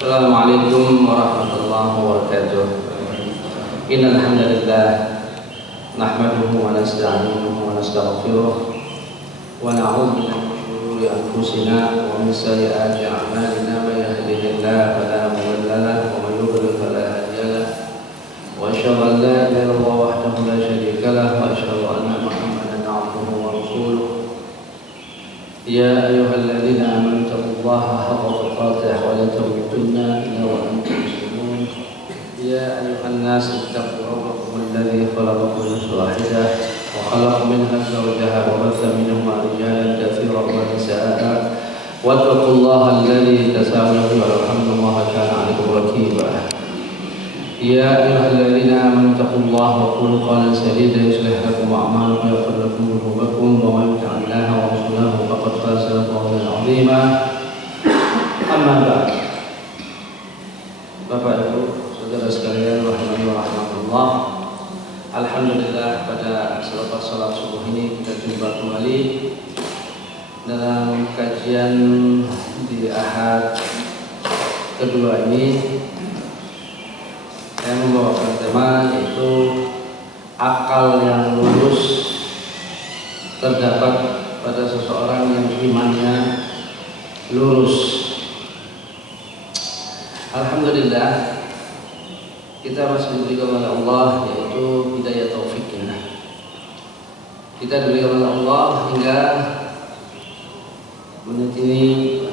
Assalamualaikum warahmatullahi wabarakatuh. Innal hamdalillah nahmaduhu wa nasta'inuhu wa nastaghfiruh wa na'udzu billahi min shururi anfusina wa min sayyiati a'malina may yahdihillahu fala mudilla lahu wa may yudlil fala hadiya lahu wa asyhadu an la ilaha illallah wahdahu la syarika lahu wa asyhadu anna Muhammadan 'abduhu wa rasuluh. Ya ayyuhalladzina amanu taqullaha haqqa tuqatih wa la tamutunna illa wa antum muslimun. Ya ayyuhan nas ittaqu rabbakum alladzi khalaqakum min nafsin wahidah wa khalaqa minha zawjaha wa batha minhuma rijalan katsiran wa nisaa'a wattaqullaha alladzi tasaaluna bihi wal arham kana 'alaykum raqiba. Ya ayyuhalladzina amanu taqullaha wa qulu qawlan sadida yuslih lakum a'malakum wa yaghfir lakum dhunubakum wa man yuti'illaha wa rasulahu faqad faza fawzan 'azima. Amma ba'd. Bapak Ibu, saudara sekalian rahimani wa rahmatullah. Alhamdulillah pada selepas salat subuh ini kita jumpa kembali dalam kajian di Ahad kedua ini. Saya membawakan tema yaitu akal yang lurus terdapat pada seseorang yang imannya lurus. Alhamdulillah kita masih diberikan oleh Allah yaitu hidayah taufiknya. Kita diberikan oleh Allah hingga menit ini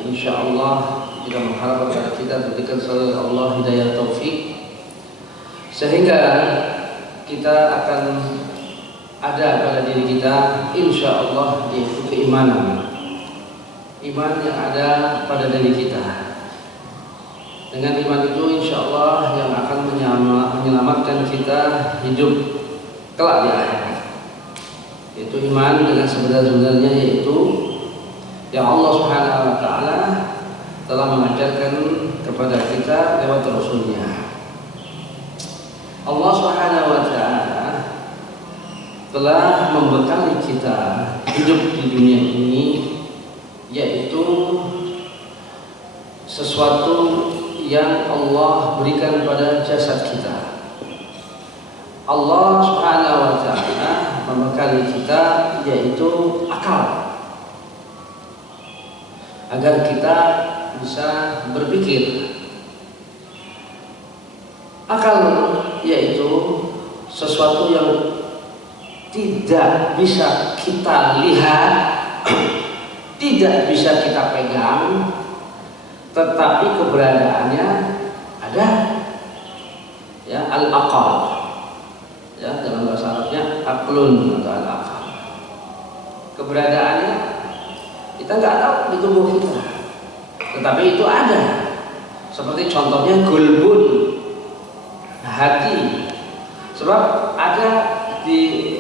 insyaallah kita mengharap kepada kita diberikan oleh Allah hidayah taufik sehingga kita akan ada pada diri kita insyaallah yaitu keimanan, iman yang ada pada diri kita. Dengan iman itu insyaallah yang akan menyelamatkan kita hidup kelak di akhirat. Yaitu iman dengan sebenar-benarnya, yaitu yang Allah Subhanahu wa taala telah mengajarkan kepada kita lewat Rasul-Nya. Allah Subhanahu wa taala telah membekali kita hidup di dunia ini yaitu sesuatu yang Allah berikan pada jasad kita. Allah Subhanahu wa taala membekali kita yaitu akal agar kita bisa berpikir. Akal yaitu sesuatu yang tidak bisa kita lihat, tidak bisa kita pegang, tetapi keberadaannya ada. Ya, al-aqal. Ya, dalam bahasa Arabnya aqlun atau al-aqal. Keberadaannya kita nggak tahu di tubuh kita, tetapi itu ada. Seperti contohnya gulbun, hati. Sebab ada di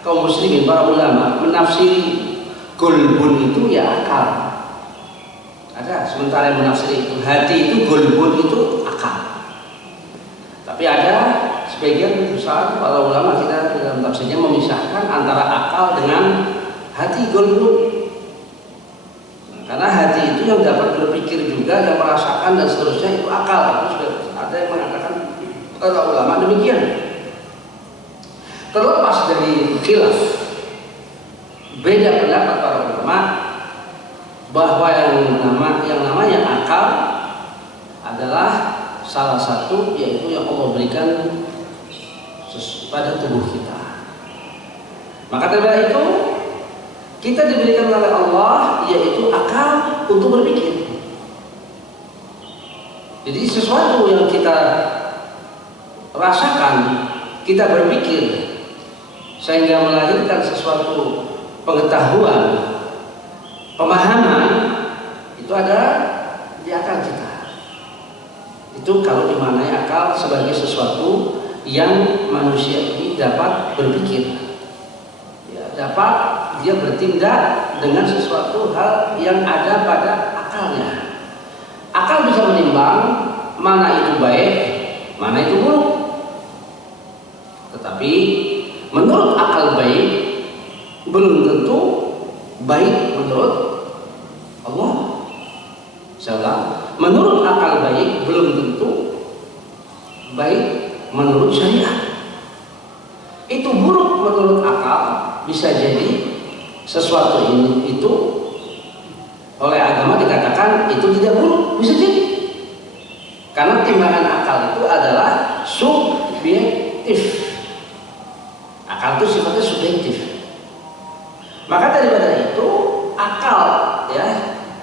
kaum muslimin, para ulama menafsiri gulbun itu ya akal. Ada, sementara yang menafsiri itu hati itu gulbun itu akal. Tapi ada sebagian besar para ulama kita dalam tafsirnya memisahkan antara akal dengan hati gulbun. Karena hati itu yang dapat berpikir juga, yang merasakan dan seterusnya itu akal. Itu sudah ada yang mengatakan para ulama demikian. Terlepas dari khilaf, beda pendapat para ulama bahwa yang namanya akal adalah salah satu yaitu yang Allah berikan pada tubuh kita. Maka dari itu kita diberikan oleh Allah yaitu akal untuk berpikir. Jadi sesuatu yang kita rasakan, kita berpikir sehingga melahirkan sesuatu pengetahuan, pemahaman, itu ada di akal kita. Itu kalau dimaknai akal sebagai sesuatu yang manusia ini dapat berpikir, ya, dapat dia bertindak dengan sesuatu hal yang ada pada akalnya. Akal bisa menimbang mana itu baik, mana itu buruk. Tetapi menurut akal baik belum tentu baik menurut Allah. Insyaallah menurut akal baik belum tentu baik menurut syariat. Itu buruk menurut akal, bisa jadi sesuatu itu oleh agama dikatakan itu tidak buruk, bisa jadi. Karena timbangan akal itu adalah subjektif. Akal itu sifatnya subjektif. Maka daripada itu akal ya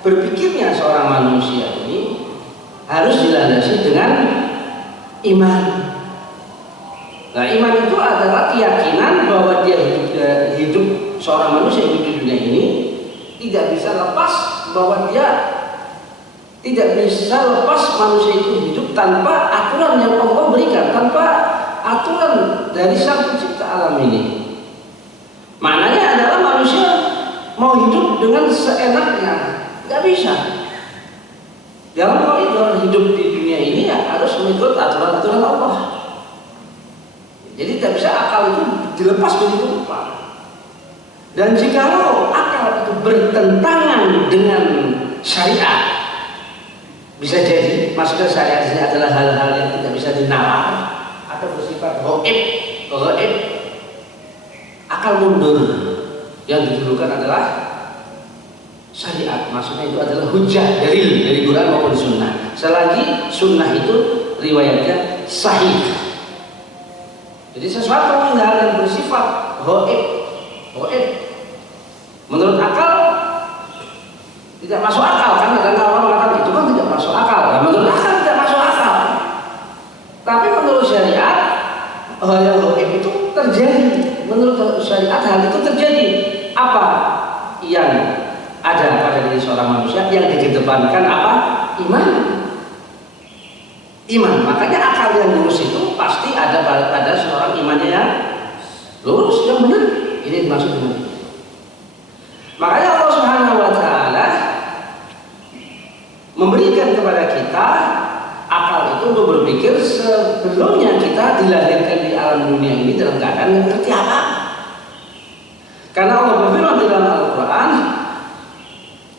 berpikirnya seorang manusia ini harus dilandasi dengan iman. Nah, iman itu adalah keyakinan bahwa dia hidup seorang manusia hidup di dunia ini tidak bisa lepas, bahwa dia tidak bisa lepas manusia itu hidup tanpa aturan yang Allah berikan, tanpa aturan dari Sang Pencipta alam ini. Maknanya adalah manusia mau hidup dengan seenaknya, nggak bisa. Dalam koridor hidup di dunia ini ya harus mengikut aturan-aturan Allah. Jadi tidak bisa akal itu dilepas begitu rupa. Dan jikalau akal itu bertentangan dengan syariat, bisa jadi maksudnya syariat ini adalah hal-hal yang tidak bisa dinalar atau bersifat gaib, akal mundur. Yang didulukan adalah syariat, maksudnya itu adalah hujjah dari Quran maupun sunnah. Selagi sunnah itu riwayatnya sahih. Jadi sesuatu yang bersifat gaib menurut akal tidak masuk akal, kan kadang orang mengatakan itu kan tidak masuk akal. Nah, menurut akal tidak masuk akal. Tapi menurut syariat hal yang gaib itu terjadi. Menurut syariat hal itu terjadi. Apa yang ada pada diri seorang manusia yang dikedepankan apa? Iman. Makanya akal yang lurus itu pasti ada pada seorang imannya yang lurus, yang benar. Ini maksud benar. Makanya Allah Subhanahu wa taala memberikan kepada kita akal itu untuk berpikir sebelumnya kita dilahirkan di alam dunia ini dalam keadaan yang ngerti apa. Karena Allah berfirman di dalam Al-Quran,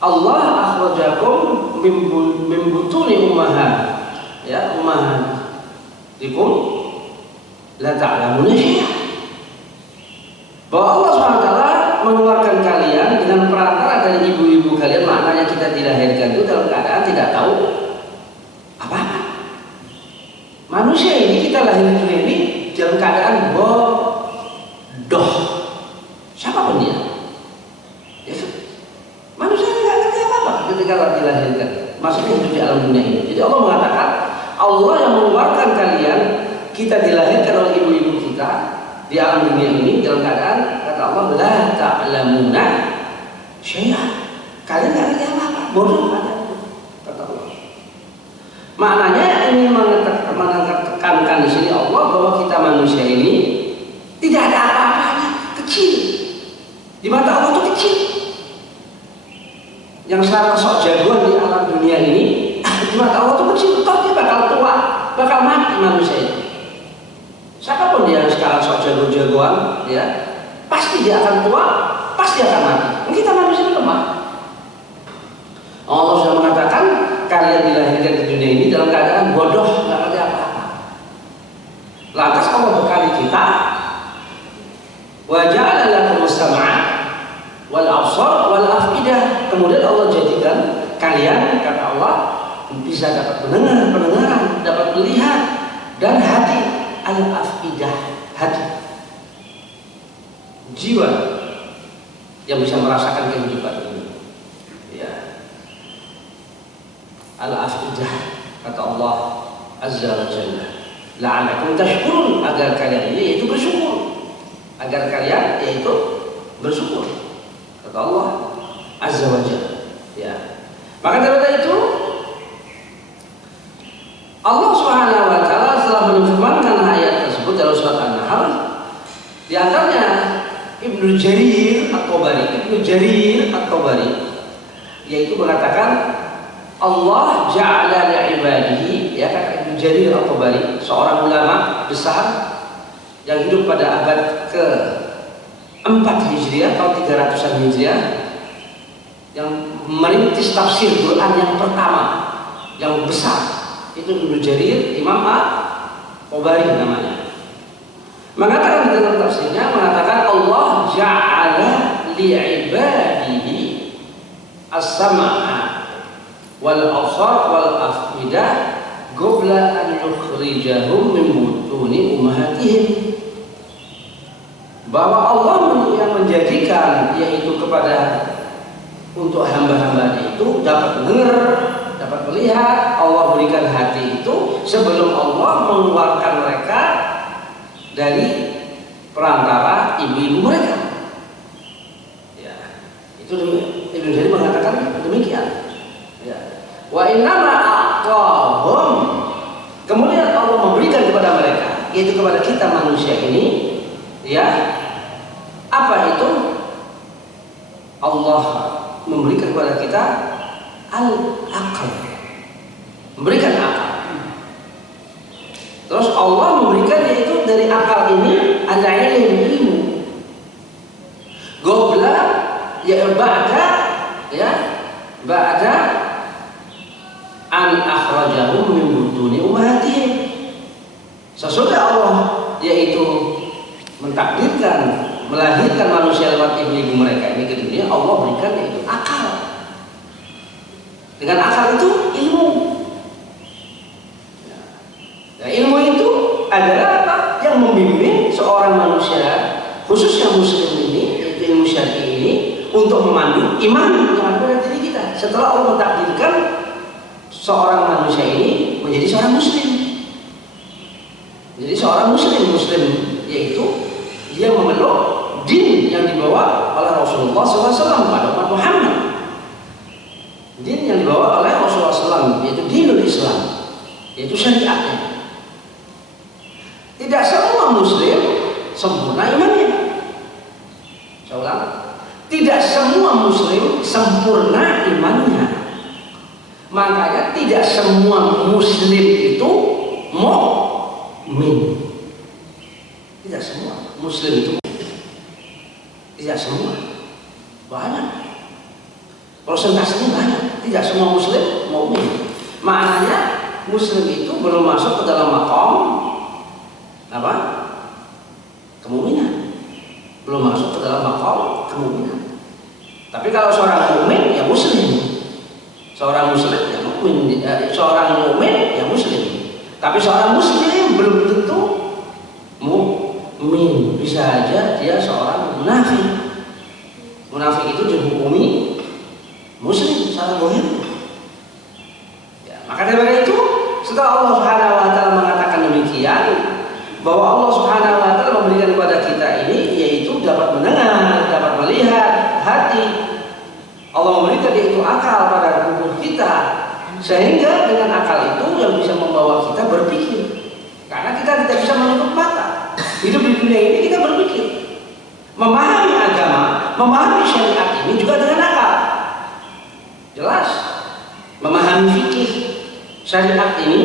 Allah akhrajakum min butuni ummahatikum la ta'lamuna syai'an. Bahwa Allah SWT mengeluarkan kalian dengan perantara dari ibu-ibu kalian, maknanya kita dilahirkan itu dalam keadaan tidak tahu apa-apa. Manusia ini kita lahir di dunia ini dalam keadaan bodoh. Siapapun dia, ya, manusia tidak ngerti apa-apa ketika dilahirkan. Maksudnya hidup di alam dunia ini. Jadi Allah mengatakan, Allah yang mengeluarkan kalian, kita dilahirkan oleh ibu-ibu kita di alam dunia ini dalam keadaan, kata Allah, la ta'lamuna syai'an. Kalian tidak ngerti apa-apa, bodoh kata Allah. Maknanya ini menekankan di sini Allah bahwa kita manusia ini tidak ada apa-apanya, kecil. Di mata Allah itu kecil. Yang sekarang sok jagoan di alam dunia ini, di mata Allah itu kecil. Toh dia bakal tua, bakal mati manusia itu. Siapapun dia sekarang sok jago-jagoan, ya pasti dia akan tua, pasti akan mati. Kita manusia lemah. Allah sudah mengatakan kalian dilahirkan di dunia ini dalam keadaan bodoh, nggak ngerti apa-apa. Lantas Allah bekali kita, wa ja'ala lakum as-sam'a wal absar wal afidah. Kemudian Allah jadikan kalian, kata Allah, bisa dapat pendengaran, dapat melihat, dan hati. Al-afidah, hati, jiwa yang bisa merasakan kehidupan ini. Ya. Al-afidah, kata Allah Azza wa Jalla, la'alakum tashkurun, agar kalian ini yaitu bersyukur, agar kalian yaitu bersyukur, kata Allah Azza wa Jalla. Ya. Maka daripada itu Allah Subhanahu wa taala telah menfirmankan ayat tersebut dalam surat An-Nahl. Di antaranya Ibnu Jarir At-Tabari yaitu mengatakan Allah ja'ala li'ibadihi, ya, kata Ibnu Jarir At-Tabari, seorang ulama besar yang hidup pada abad ke-4 Hijriah tahun 300-an Hijriah, yang merintis tafsir Quran yang pertama yang besar. Itu Ibnu Jarir, Imam At-Tabari namanya. Mengatakan dalam tafsirnya, mengatakan Allah ja'ala li'ibadihi as-sam'a wal absar wal afidah qabla an yukhrijahum min butuni ummahatihim. Bahwa Allah yang menjadikan yaitu kepada untuk hamba-hamba itu dapat mendengar, dapat melihat. Allah berikan hati itu sebelum Allah mengeluarkan mereka dari perantara ibu-ibu mereka. Ya, itu Ibnu Jarir mengatakan demikian. Ya. Wa innama aqahum, kemudian Allah memberikan kepada mereka, yaitu kepada kita manusia ini, ya. Apa itu? Allah memberikan kepada kita al-aql, memberikan akal. Terus Allah memberikan yaitu dari akal ini ada ilmu. Qabla ya ba'da an akhrajahum min butuni ummahatihim. Sesudah Allah yaitu mentakdirkan melahirkan manusia lewat ibu-ibu mereka ini ke dunia, Allah berikan yaitu akal. Dengan akal itu ilmu. Nah, ilmu itu adalah apa? Yang membimbing seorang manusia, khususnya muslim ini, yaitu ilmu syar'i ini, untuk memandu iman yang ada pada diri kita. Setelah Allah mentakdirkan seorang manusia ini menjadi seorang muslim, menjadi seorang muslim yaitu dia memeluk din yang dibawa oleh Rasulullah SAW pada umat Muhammad. Din yang dibawa oleh Rasulullah SAW yaitu dinul Islam, yaitu syariatnya. Tidak semua muslim sempurna imannya. Saya ulang, tidak semua muslim sempurna imannya. Makanya tidak semua muslim itu mukmin. Tidak semua muslim itu mukmin. Tidak semua. Banyak. Persentasenya banyak. Tidak semua muslim mukmin. Maknanya muslim itu belum masuk ke dalam maqam apa? Kemuminan. Belum masuk ke dalam maqam kemuminan. Tapi kalau seorang mukmin ya muslim. Seorang muslim ya mukmin, seorang mukmin ya muslim. Tapi seorang muslim belum tentu mukmin. Bisa aja dia seorang munafik. Munafik itu dihukumi muslim secara zahir. Ya, maka dari itu setelah Allah Subhanahu wa taala mengatakan demikian, bahwa Allah Subhanahu wa taala memberikan kepada kita ini yaitu dapat mendengar, dapat melihat, hati. Allah memberikan yaitu akal pada tubuh kita, sehingga dengan akal itu yang bisa membawa kita berpikir. Karena kita tidak bisa menutup mata. Hidup di dunia ini kita berpikir. Memahami agama, memahami syariat ini juga dengan akal. Jelas. Memahami fikih syariat ini,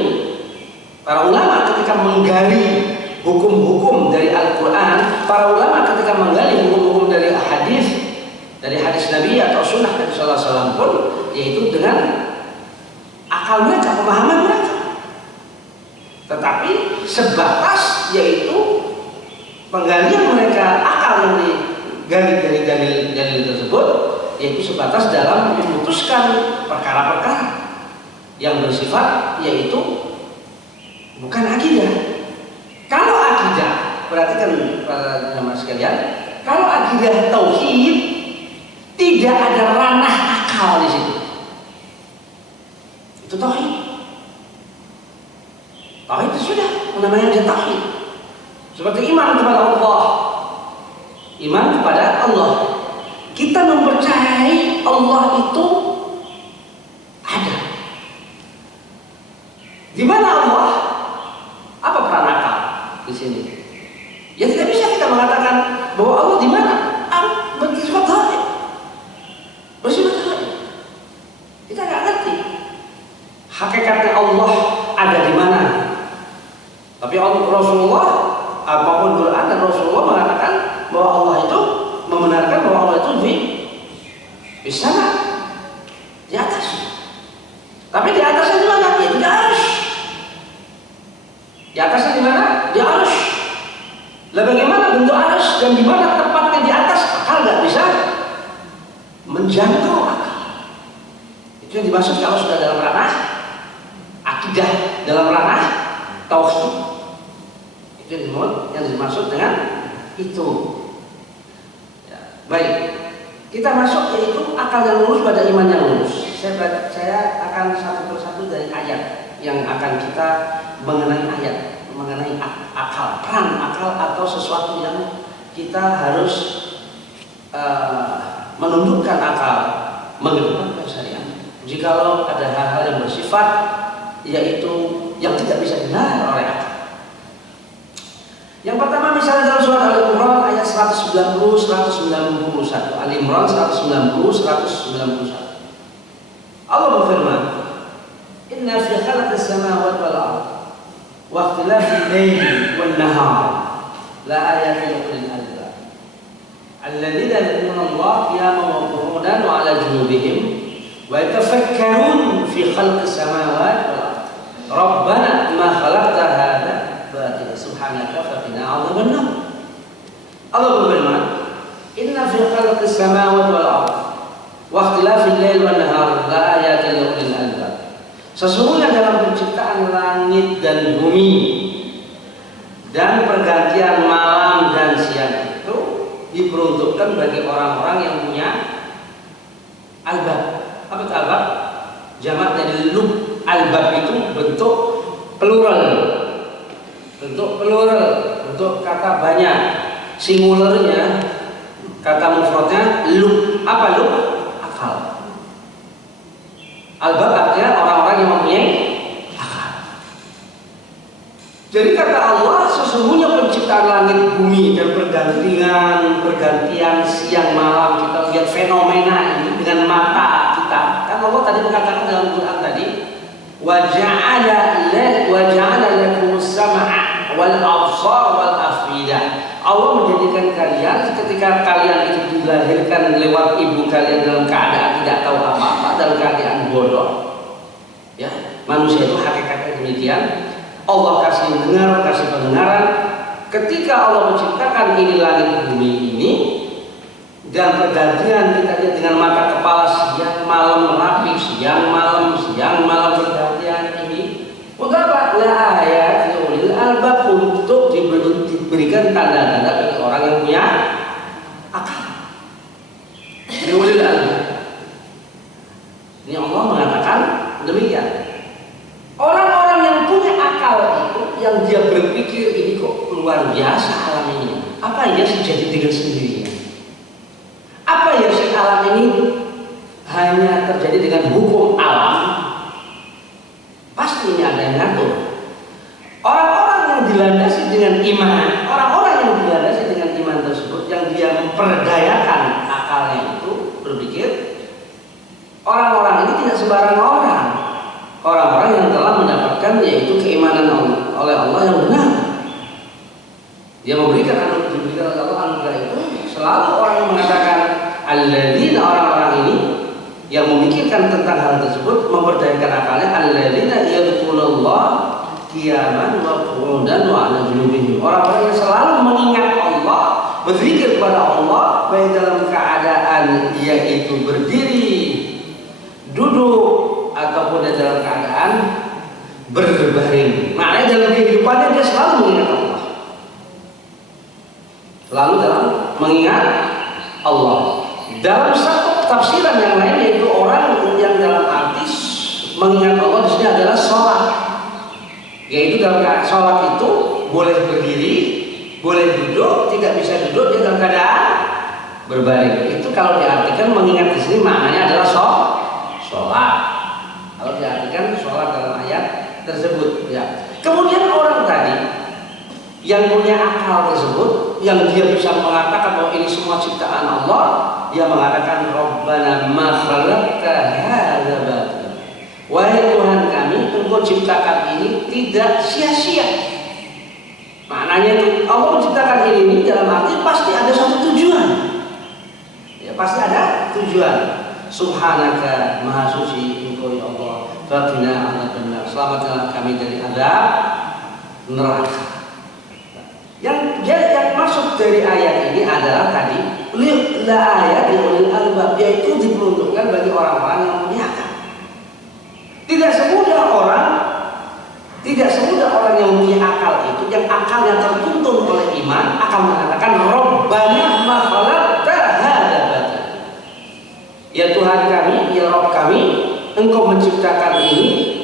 para ulama ketika menggali hukum-hukum dari Al-Quran, para ulama ketika menggali hukum-hukum dari hadis Nabi atau sunnah Nabi Sallallahu Alaihi Wasallam pun, yaitu dengan akal mereka, pemahaman mereka. Tetapi sebatas yaitu penggalian mereka, akal yang digali dari dalil tersebut, yaitu sebatas dalam memutuskan perkara-perkara yang bersifat yaitu bukan akidah. Kalau akidah, perhatikan para jamaah sekalian, kalau akidah tauhid tidak ada ranah akal di situ. Itu tauhid. Tauhid itu sudah namanya aja tauhid. Seperti iman kepada Allah. Iman kepada Allah. Kita mempercayai Allah itu ada. Di mana Allah? Apa peran akal di sini? Ya tidak bisa kita mengatakan bahwa Allah di mana? Bersifat zahir. Bersifat zahir. Kita nggak ngerti hakikatnya Allah ada di mana. Tapi Rasulullah, apapun Quran dan Rasulullah mengatakan bahwa Allah itu membenarkan bahwa Allah itu di sana, di atas. Tapi di atasnya di mana? Lah bagaimana bentuk arsy dan di mana tepatnya di atas? Akal nggak bisa menjangkau akal. Itu yang dimaksud kalau sudah dalam ranah akidah, dalam ranah tauhid. Itu yang dimaksud dengan itu. Ya, baik, kita masuk yaitu akal yang lurus pada iman yang lurus. Saya akan satu persatu dari ayat yang akan kita mengenai ayat, mengenai akal, peran akal atau sesuatu yang kita harus menundukkan akal, mengedepankan syariat. Jikalau ada hal-hal yang bersifat yaitu yang tidak bisa dibenar oleh akal. Yang pertama misalnya dalam surat Al-Imran ayat 190 191. Al-Imran 190 191. Allah berfirman, "Inna fi khalaqis samawati wal ardh wa ikhtilafil laili wan nahar la ayatin liulil albab alladziina yadhkuruna Allaha qiyaman wa qu'udan wa 'ala junubihim wa yatafakkarun fi khalqis samawati wal ardh rabbana ma khalaqta hadza batila subhanaka faqina 'adzabannar." Allah berfirman, "Inna fi khalqis samawati wal ardh wa ikhtilafil laili wan nahar la ayatin liulil albab." Sesungguhnya dalam penciptaan langit dan bumi dan pergantian malam dan siang itu diperuntukkan bagi orang-orang yang punya albab. Apa itu albab? Jamak dari lub. Albab itu bentuk plural. Bentuk plural, bentuk kata banyak. Singularnya, kata mufradnya lub. Apa lub? Akal. Albab artinya orang-orang yang mempunyai akal. Jadi kata Allah, sesungguhnya penciptaan langit bumi dan pergantian siang malam, kita lihat fenomena ini dengan mata kita. Kan Allah tadi mengatakan dalam Quran tadi, wa ja'ala lakumus sam'a wal absar wal afida. Allah menjadikan kalian ketika kalian itu dilahirkan lewat ibu kalian dalam keadaan tidak tahu apa-apa, dalam keadaan bodoh. Ya, manusia itu hakikatnya demikian. Allah kasih dengar, kasih pendengaran. Ketika Allah menciptakan ini langit bumi ini dan pergantian kita lihat dengan mata kepala siang malam rapi, siang malam pergantian ini. Untuk apa? La ayat liulil albab, untuk diberikan tanda-tanda bagi orang yang punya akal. Liulil albab. Ini Allah mengatakan demikian. Orang-orang yang punya akal itu, yang dia berpikir ini kok luar biasa alam ini. Apa ya sih jadi dengan sendirinya? Apa ya sih alam ini hanya terjadi dengan hukum alam? Pasti ini ada yang ngatur. Orang-orang yang dilandasi dengan iman, orang-orang yang dilandasi dengan iman tersebut, yang dia memperdayakan akalnya itu berpikir, orang-orang ini tidak sembarang orang. Orang-orang yang telah mendapatkan yaitu keimanan oleh Allah yang benar. Dia memberikan anugerah oleh Allah itu. Selalu orang yang mengatakan alladzina, orang-orang ini yang memikirkan tentang hal tersebut, memperdayakan akalnya, alladzina yadhkurullaha qiyaman wa qu'udan wa 'ala junubihim. Orang-orang yang selalu mengingat Allah, berzikir kepada Allah baik dalam keadaan yaitu berdiri, duduk, ataupun dalam keadaan berbaring. Maknanya dalam kehidupannya dia selalu mengingat Allah. Selalu dalam mengingat Allah. Dalam satu tafsiran yang lain yaitu orang yang dalam arti mengingat Allah di sini adalah sholat. Yaitu dalam keadaan sholat itu boleh berdiri, boleh duduk, tidak bisa duduk dia dalam keadaan berbaring. Itu kalau diartikan mengingat di sini maknanya adalah sholat. Kalau diartikan sholat dalam ayat tersebut, ya. Kemudian orang tadi yang punya akal tersebut, yang dia bisa mengatakan bahwa ini semua ciptaan Allah, dia mengatakan Rabbana ma khalaqta hadza batila. Wahai Tuhan kami, Engkau ciptakan ini tidak sia-sia. Maknanya itu Allah menciptakan ini dalam arti pasti ada satu tujuan. Ya, pasti ada tujuan. Subhanaka, maha suci Engkau ya Allah. Faqina adzabannar. Selamatkanlah kami dari azab neraka. Yang dari ayat ini adalah tadi la ayat ulil albab, yaitu diperuntukkan bagi orang-orang yang punya akal. Tidak semudah orang yang punya akal itu, yang akalnya tertuntun oleh iman, akan mengatakan Rabbana ma khalaqta hadza batila. Ya Tuhan kami, ya Rabb kami, Engkau menciptakan ini,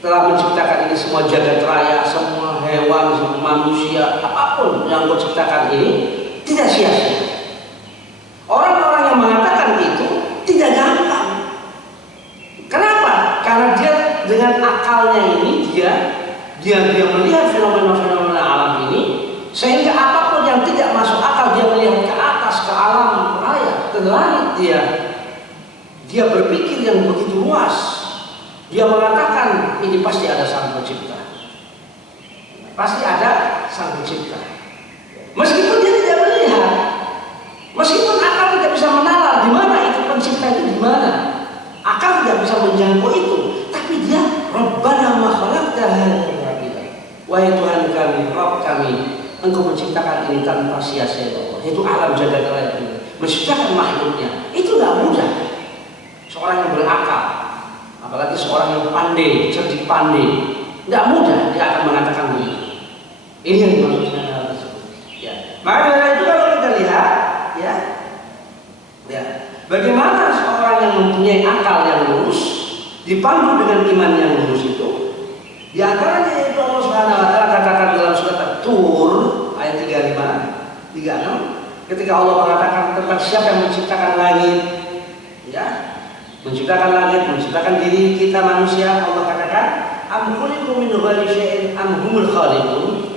telah menciptakan ini semua jagat raya, semua hewan, semua manusia, apapun yang Engkau ciptakan ini tidak sia-sia. Orang-orang yang mengatakan itu tidak gampang. Kenapa? Karena dia dengan akalnya ini dia melihat fenomena-fenomena alam ini, sehingga apapun yang tidak masuk akal dia melihat ke atas, ke alam raya, ke langit, dia berpikir yang begitu luas. Dia mengatakan ini pasti ada sang pencipta, pasti ada sang pencipta. Meskipun dia tidak melihat, meskipun akal tidak bisa menalar di mana itu pencipta itu, di mana akal tidak bisa menjangkau itu, tapi dia Rabbana ma khalaqta hadza batila. Wahai Tuhan kami, Rabb kami, Engkau menciptakan ini tanpa sia-sia, yaitu alam jagat raya ini, menciptakan makhluknya. Itu tidak mudah. Seorang yang berakal, apalagi seorang yang pandai, cerdik pandai, tidak mudah dia akan mengatakan begitu. Ini yang dimaksud dengan hal tersebut. Ya. Maka dari itu kalau kita lihat, bagaimana seorang yang mempunyai akal yang lurus dipandu dengan iman yang lurus itu, di antaranya yaitu Allah Subhanahu wa taala katakan dalam surat At-Tur ayat 35, 36, ketika Allah mengatakan tentang siapa yang menciptakan langit, menciptakan langit, menciptakan diri kita manusia, Allah katakan am khuliqu min ghairi syai'in am humul khaliqun,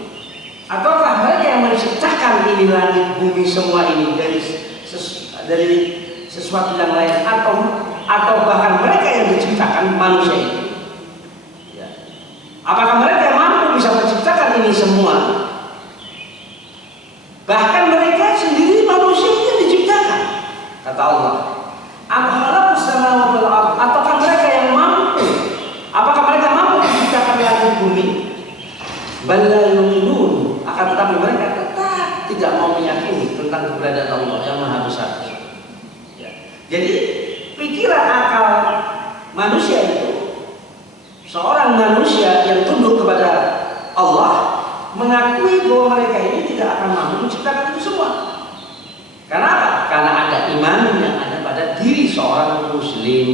ataukah mereka yang menciptakan ini langit, bumi, semua ini dari sesuatu yang lain, atau bahkan mereka yang menciptakan manusia itu. Apakah mereka yang mampu bisa menciptakan ini semua? Bahkan mereka sendiri manusia yang diciptakan. Kata Allah, am khalaqus samawati wal ardh, ataukah mereka yang mampu? Apakah mereka mampu menciptakan langit bumi? Bal la yu'minun, akan tetapi mereka tetap tidak mau meyakini tentang keberadaan Allah yang Maha Besar. Jadi pikiran akal manusia itu, seorang manusia yang tunduk kepada Allah mengakui bahwa mereka ini tidak akan mampu menciptakan itu semua. Karena apa? Karena ada iman yang ada pada diri seorang muslim.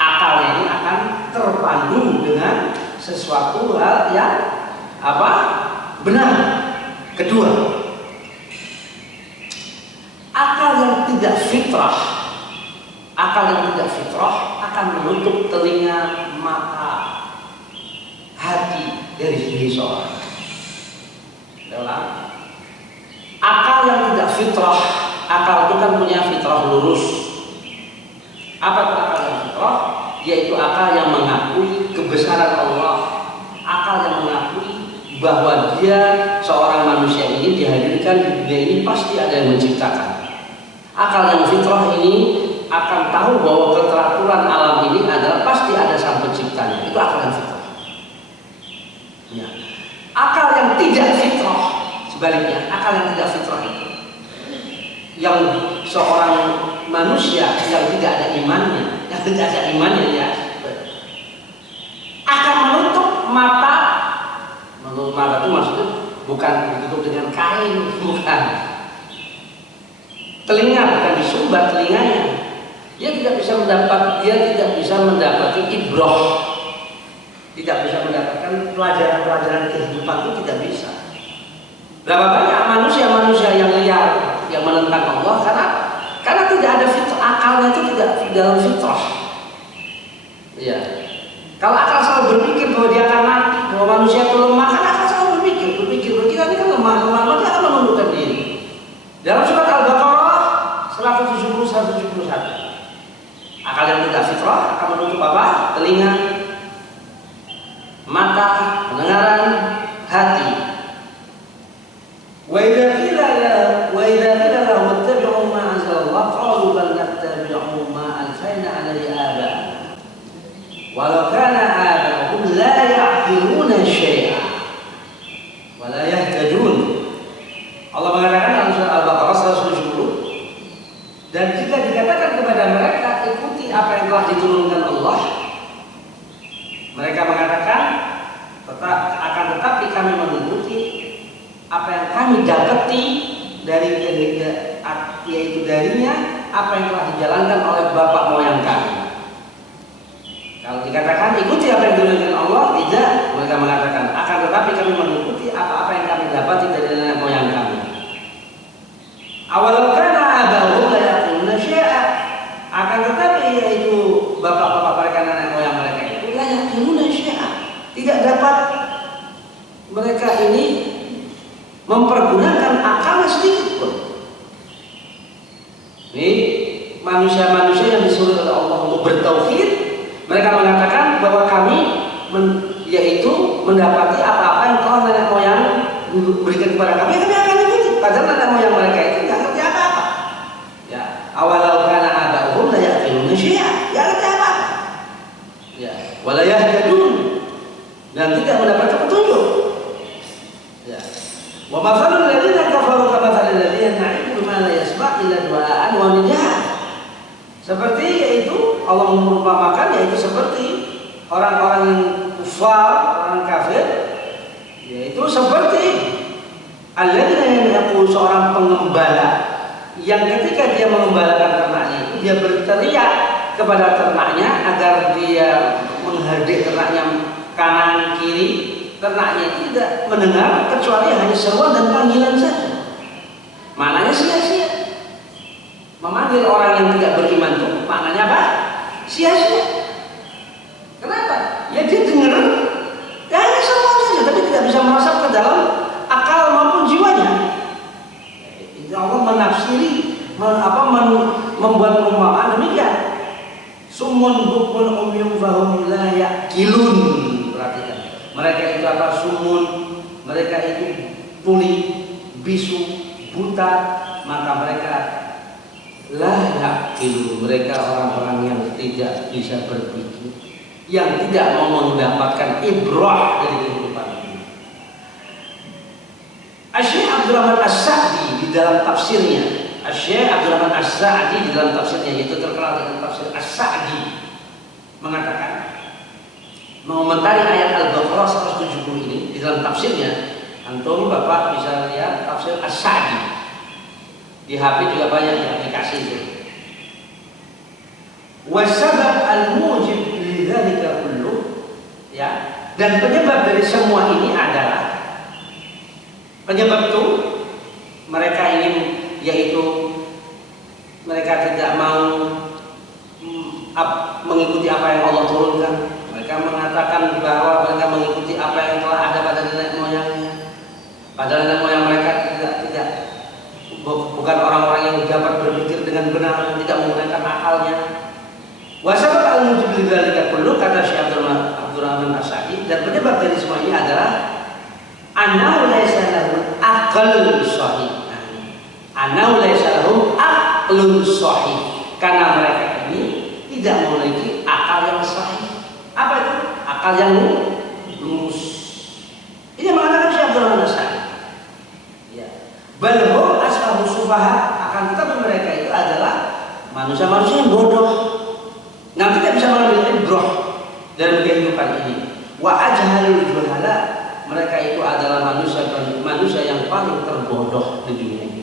Akalnya ini akan terpandu dengan sesuatu hal yang benar. Kedua, akal yang tidak fitrah, akan menutup telinga, mata, hati dari diri seorang. Akal yang tidak fitrah, akal itu kan punya fitrah lurus. Apa itu akal yang fitrah? Yaitu akal yang mengakui kebesaran Allah, akal yang mengakui bahwa dia seorang manusia ini dihadirkan di dunia ini pasti ada yang menciptakan. Akal yang fitrah ini akan tahu bahwa keteraturan alam ini adalah pasti ada sang penciptanya. Itu akal yang fitrah. Akal yang tidak fitrah, sebaliknya, akal yang tidak fitrah itu, yang seorang manusia yang tidak ada imannya, akan menutup mata. Menutup mata itu maksudnya bukan ditutup dengan kain, bukan. Telinga bukan disumbat telinganya. Dia tidak bisa mendapati ibrah, tidak bisa mendapatkan pelajaran kehidupan, itu tidak bisa. Berapa banyak manusia yang liar yang menentang Allah karena tidak ada fitrah, akalnya itu tidak dalam fitrah. Ya. Kalau akal selalu berpikir bahwa dia akan mati, bahwa manusia itu lemah, kan akal selalu berpikir kita ini kan lemah, dia akan menundukkan diri. Dalam surat Al-Baqarah 171, akal yang tidak fitrah akan menutup apa? Telinga, mata, pendengaran, hati. Wa idza qila lahum ittabi'u ma anzalallah qalu bal nattabi'u ma alfayna 'alaihi aba'ana walau kana aba'uhum la ya'qiluna syai'an wa la yahtadun. Allah mengatakan dalam Dan jika dikatakan kepada mereka ikuti apa yang telah diturunkan Allah, mereka mengatakan tetapi kami mengikuti apa yang kami dapati dari yaitu darinya apa yang telah dijalankan oleh bapak moyang kami. Kalau dikatakan ikuti apa yang diturunkan Allah, tidak, mereka mengatakan akan tetapi kami mengikuti apa-apa yang kami dapati dari nenek moyang kami. Awalau kana abahum la yaquluna syai'a, akan tetapi yaitu bapak-bapak mereka, nenek moyang mereka itu la yaquluna syai'a, tidak dapat mereka ini mempergunakan akalnya sedikit pun. Ini manusia-manusia yang disuruh oleh Allah untuk bertauhid, mereka mengatakan bahwa kami yaitu mendapati apa-apa yang telah nenek moyang berikan kepada kami, kami akan ikuti. Padahal nenek moyang mereka itu tidak ngerti apa-apa. Ya, awalau kana abahum la yaqiluna syai'a, tidak ngerti apa-apa. Ya, wala yahtadun, dan tidak mendapatkan petunjuk. Ya. Wa mathalul ladzina kafaru kamathalil ladzina ya'budu ma la yasma' illa du'aan wa nidaan. Seperti yaitu Allah merupakan yaitu seperti orang-orang yang kufar, orang kafir, yaitu seperti alladzina yaqulu, seorang pengembala yang ketika dia mengembalakan ternaknya itu dia berteriak kepada ternaknya agar dia menghardik ternaknya kanan kiri. Ternaknya itu tidak mendengar kecuali hanya seruan dan panggilan saja. Maknanya sia-sia. Memanggil orang yang tidak beriman itu maknanya apa? Sia-sia. Kenapa? Ya dia dengar, ya hanya seruan saja, tapi tidak bisa merasap ke dalam akal maupun jiwanya. Itu Allah menafsiri, membuat perumpamaan demikian. Sumun bukmun umyum fahum la ya'qilun. Perhatikan. Mereka itu apa? Sumun, mereka itu tuli, bisu, buta, maka mereka la ya'qilun, mereka orang-orang yang tidak bisa berpikir, yang tidak mau mendapatkan ibrah dari kehidupan ini. Asy-Syaikh Abdul Rahman As-Sa'di di dalam tafsirnya, Asy-Syaikh Abdul Rahman As-Sa'di di dalam tafsirnya, yaitu terkenal dengan tafsir As-Sa'di, mengatakan mengomentari ayat Al-Baqarah 170 ini di dalam tafsirnya. Antum Bapak bisa lihat tafsir As-Sa'di di HP juga banyak di aplikasi itu. Wasabab al-mujib lidzalika kullu, ya, dan penyebab dari semua ini adalah penyebab itu mereka ingin, yaitu mereka tidak mau mengikuti apa yang Allah turunkan. Mereka mengatakan bahwa mereka mengikuti apa yang telah ada pada nenek moyangnya. Padahal nenek moyang mereka tidak bukan orang-orang yang dapat berpikir dengan benar, tidak menggunakan akalnya. Wasabab al-mujib lidzalika kullu, kata Syekh Abdul Rahman As-Sa'di, dan penyebab dari semua ini adalah annahu laisa lahum aqlun shahih. Annahu laisa lahum aqlun shahih, karena mereka ini tidak memiliki akal yang sahih. Apa itu? Akal yang lurus. Ini mengatakan Syekh Abdul Rahman As-Sa'di. Ya. Bal hum ashabus sufaha, akan tetapi mereka itu adalah manusia-manusia yang bodoh, yang tidak bisa mengambil ibrah dalam kehidupan ini. Wa ajhalul juhala, mereka itu adalah manusia yang paling terbodoh di dunia ini.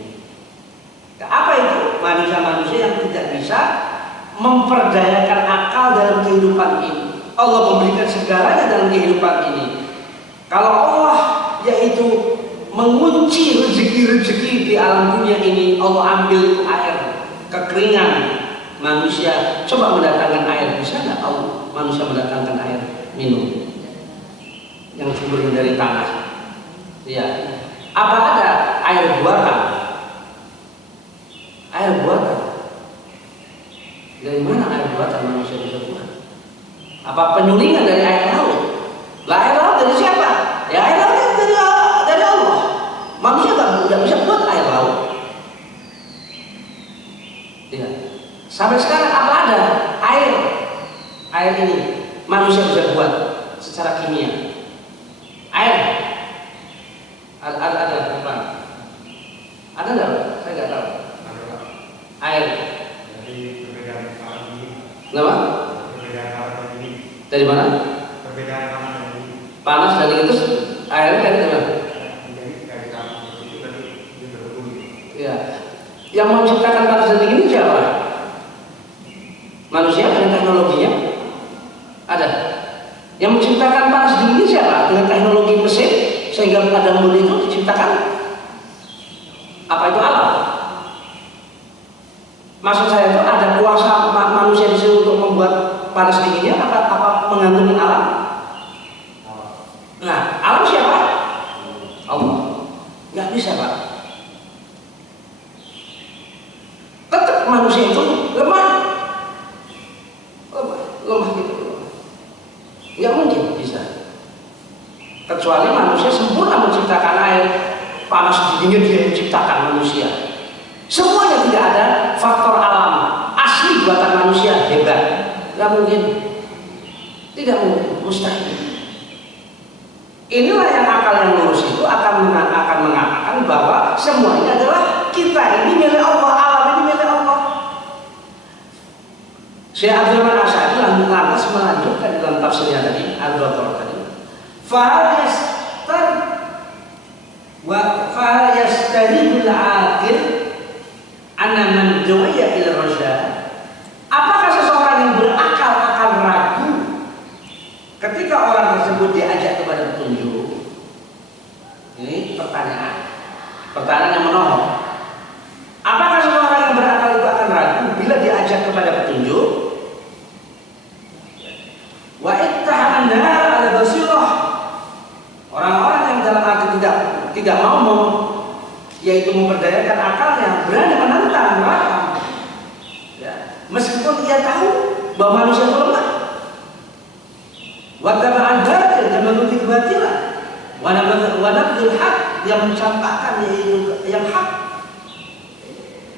Apa itu? Manusia-manusia yang tidak bisa memperdayakan akal dalam kehidupan ini. Allah memberikan segalanya dalam kehidupan ini. Kalau Allah yaitu mengunci rezeki-rezeki di alam dunia ini, Allah ambil itu air, kekeringan, manusia coba mendatangkan air, bisa nggak manusia mendatangkan air minum yang sumbernya dari tanah? Ya, apa ada air buatan? Air buatan dari mana? Air buatan manusia bisa buat? Apa penyulingan dari air laut? Lah, air laut dari siapa? Ya, air laut dari Allah. Manusia tidak bisa buat air laut. Ya. Sampai sekarang apa ada air ini manusia bisa buat secara kimia? Air ada bukan? Ada nggak? Saya nggak tahu. Air Dari perbedaan panas dingin. Kenapa? Perbedaan panas dan dingin. Dari mana? Perbedaan panas dan dingin. Panas dan dingin itu airnya dari mana? Jadi dari kamu itu tadi dia berhubung. Ya. Yang menciptakan panas dan dingin itu siapa? Manusia dengan teknologinya? Ada. Yang menciptakan panas dingin siapa? Dengan teknologi mesin sehingga ada embun itu diciptakan. Apa itu alam? Maksud saya itu ada kuasa manusia di sini untuk membuat panas dinginnya apa menggantungin alam? Nah, alam siapa? Allah. Nggak bisa, Pak. Tetap manusia itu lemah gitu. Nggak mungkin bisa. Kecuali manusia sempurna menciptakan air panas dinginnya dia menciptakan manusia. Semuanya tidak ada faktor alam asli buatan manusia hebat. Nggak mungkin. Tidak mungkin, mustahil. Inilah yang akal yang lurus itu akan mengatakan bahwa semua ini adalah kita ini milik Allah, alam ini milik Allah. Syekh Abdul Rahman Asy'ari lantas melanjutkan dalam tafsirnya tadi, Al-Baqarah tadi. Fa yastaribul aqil anna man du'iya ila rasyad. Apakah seseorang yang berakal akan ragu ketika orang tersebut diajak kepada petunjuk? Ini pertanyaan yang menohok. Apakah seseorang yang berakal itu akan ragu bila diajak kepada petunjuk? Wa ittahaman nar al-basirah. Orang-orang yang dalam arti tidak mau yaitu memperdayakan akalnya, berani menantang neraka. Ya, meskipun ia tahu bahwa manusia itu lemah. Wa taba'an batil dan mengikuti kebatilan. Wa nabdul haq yang mencampakkan yaitu yang hak.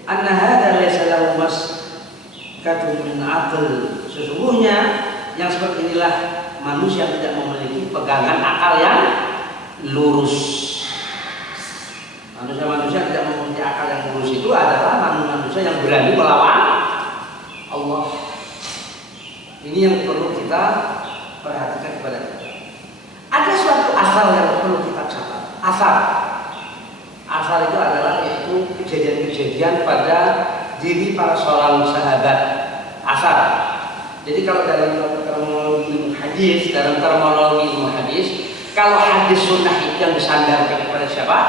Anna hadza laysa lahu maskatun min aql. Sesungguhnya yang seperti inilah manusia tidak memiliki pegangan akal yang lurus. Manusia tidak memiliki akal yang lurus itu adalah manusia yang berani melawan Allah. Ini yang perlu kita perhatikan kepada kita. Ada suatu asal yang perlu kita catat. Asal itu adalah yaitu kejadian-kejadian pada diri para seorang sahabat. Asal. Jadi kalau dalam terminologi ilmu hadis, kalau hadis sunnah itu yang disandarkan kepada siapa?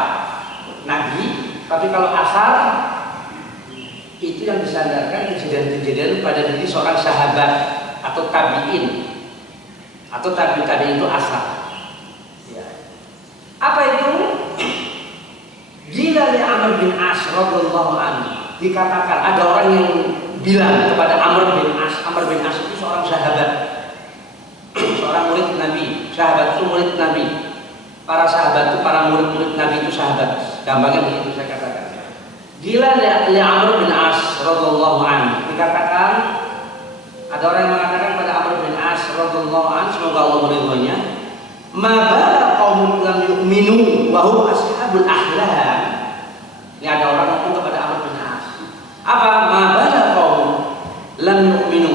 Nabi. Tapi kalau asal itu yang disandarkan kejadian-kejadian pada diri seorang sahabat atau tabi'in. Atau tabi'in itu asal. Ya. Apa itu? Gila li Amr bin As radhiyallahu anhu. Dikatakan ada orang yang bilang kepada Amr bin As. Amr bin As itu seorang sahabat, seorang murid Nabi. Sahabat itu murid Nabi. Para sahabat itu, para murid-murid Nabi itu sahabat. Gampangnya begitu saya katakan. Gila li Amr bin As radhiyallahu anhu. Dikatakan ada orang yang mengatakan pada Amr bin As radhiyallahu anhu, semoga Allah meridhoinya, ma bala qaumun lam yu'minu wa hum ashabul ahlam. Ini ada orang ngomong kepada Amr bin As. Apa? Ma bala qaumun lam yu'minu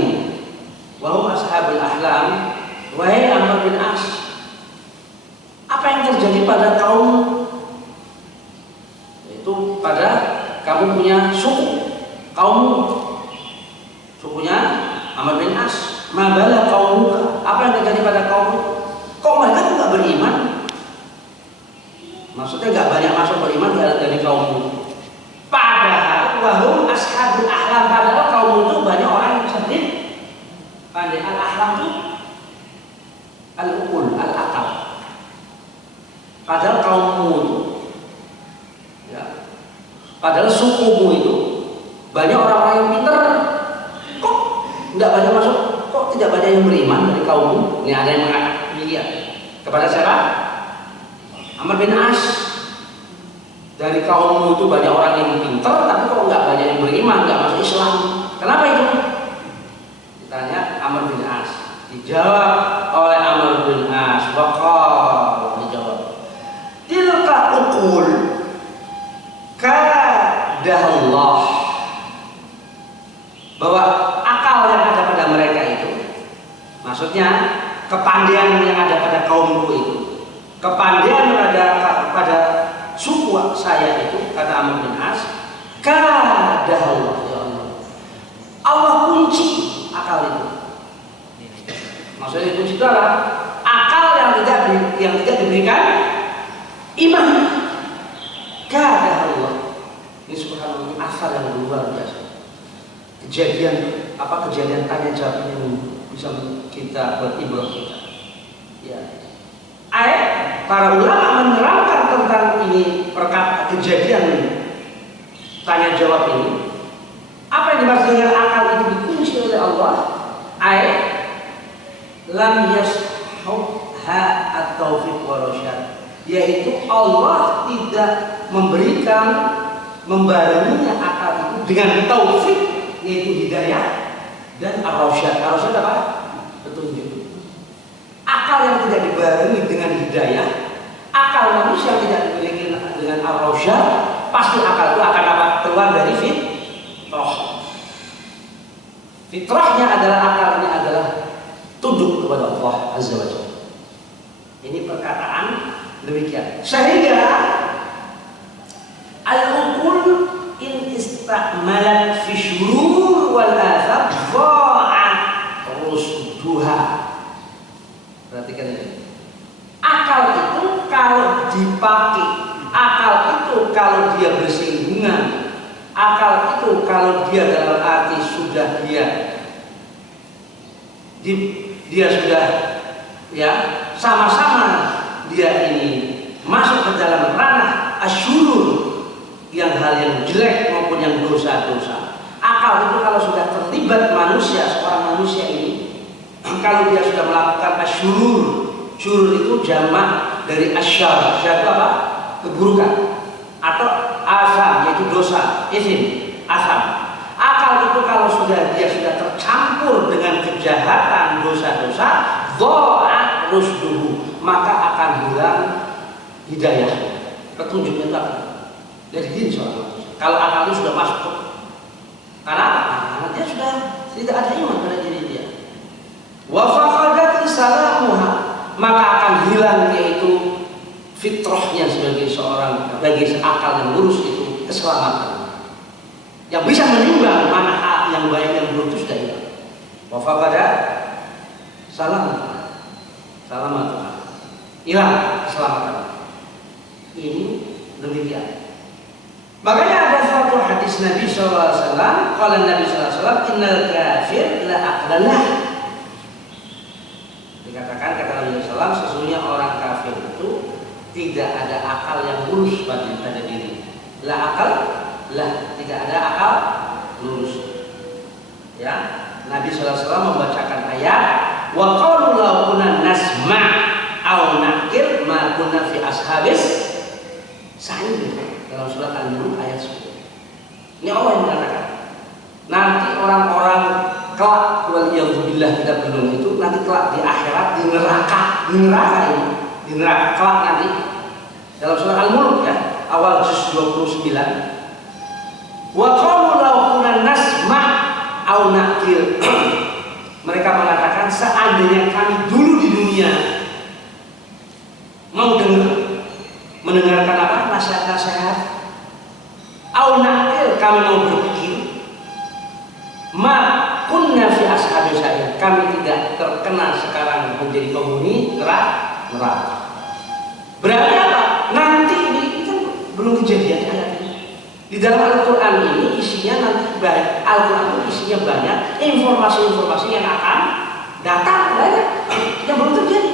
wa hum ashabul ahlam. Wahai Amr bin As, apa yang terjadi pada kaum itu pada kamu punya suku, kaum sukunya Amr bin As. Ma bala qaumuka, apa yang terjadi pada kaum? Kok mereka tuh nggak beriman? Maksudnya nggak banyak masuk beriman dari kaum. Padahal wahum ashabul ahlam, padahal kaum itu banyak orang yang cerdik. Pandai al-ahlam itu al-uqul, al-aqal. Padahal kaummu itu, ya, padahal sukumu itu banyak orang-orang yang pintar. Kok nggak banyak masuk? Kok tidak banyak yang beriman dari kaummu? Ini ada yang mengatakan demikian kepada siapa? Amr bin As. Dari kaummu itu banyak orang yang pintar, tapi kok nggak banyak yang beriman, nggak masuk Islam? Kenapa itu? Ditanya Amr bin As. Dijawab oleh Amr bin As. Waqal, dijawab. Tilka uqul kadahallah bahwa akal yang ada pada mereka itu, maksudnya kepandaian yang ada pada kaumku itu, kepandaian yang ada pada suku saya itu, kata Amr bin As, kadah Allah, ya Allah, Allah kunci akal itu. Maksudnya kunci itu adalah akal yang tidak diberikan iman. Kadah Allah. Ini subhanallah, asal yang luar biasa. Kejadian tanya jawab ini bisa kita beribrah kita. Ya. Para ulama menerangkan tentang ini kejadian tanya jawab ini. Apa yang dimaksud dengan akal itu dikunci oleh Allah? Lam yashubha at-taufiq wa rasyad, yaitu Allah tidak membarenginya akal itu dengan taufik, yaitu hidayah, dan ar-rasyad. Ar-rasyad apa? Petunjuk. Akal yang tidak dibarengi dengan hidayah, akal manusia yang tidak dimiliki dengan ar-rasyad, pasti akal itu akan apa? Keluar dari fitrah. Fitrahnya adalah, akalnya adalah tunduk kepada Allah Azza wa Jalla. Ini perkataan demikian. Sehingga al-uqul in istakmalat fi syurur wal athab dha'at rusduha. Perhatikan ini. Akal itu kalau dipakai, akal itu kalau dia bersinggungan, akal itu kalau dia dalam arti sudah dia sudah ya sama-sama dia ini masuk ke dalam ranah asyurur, yang hal yang jelek maupun yang dosa-dosa. Akal itu kalau sudah terlibat seorang manusia ini, kalau dia sudah melakukan asyurur, syurur itu jamak dari asyar. Asyar itu apa? Keburukan. Atau asam, yaitu dosa. Izin, asam. Akal itu kalau dia sudah tercampur dengan kejahatan, dosa-dosa, dha'at rusduhu, maka akan hilang hidayah. Petunjuknya itu akan dari diri seorang manusia. Kalau akal itu sudah masuk, karena dia sudah tidak ada iman pada diri dia. Wa faqadat salamuha, maka akan hilang yaitu fitrahnya sebagai akal yang lurus itu, keselamatan. Yang bisa menimbang mana hak yang baik yang buruk itu sudah hilang. Wa faqadat salamatullah, hilang keselamatan. Ini demikian. Makanya ada suatu hadis Nabi SAW, kalau Nabi SAW, innal kafir la aqlalah. Dikatakan kata Nabi SAW, sesungguhnya orang kafir itu tidak ada akal yang lurus pada diri. La akal, tidak ada akal lurus. Ya, Nabi SAW membacakan ayat, wa qalu law kunna nasma' aw naqil ma kunna fi ashabis sa'id. Dalam surat Al-Mulk ayat 10. Ini Allah yang mengatakan, nanti orang-orang kelak, waliyadzubillah kita belum itu, nanti kelak di akhirat, di neraka kelak nanti. Dalam surat Al-Mulk ya, awal juz 29. Wa qalu law kunna nasma' aw naqil. Mereka mengatakan, seandainya kami dulu di dunia mau mendengarkan apa? Nasihat-nasihat. Au naqil, kami mau berpikir. Ma kunna fi ashabi sa'ir, kami tidak terkena sekarang menjadi penghuni neraka. Berarti apa? Nanti ini kan belum kejadian ayat ini. Di dalam Al-Quran ini isinya nanti banyak. Al-Quran itu isinya banyak informasi-informasi yang akan datang, banyak yang belum terjadi.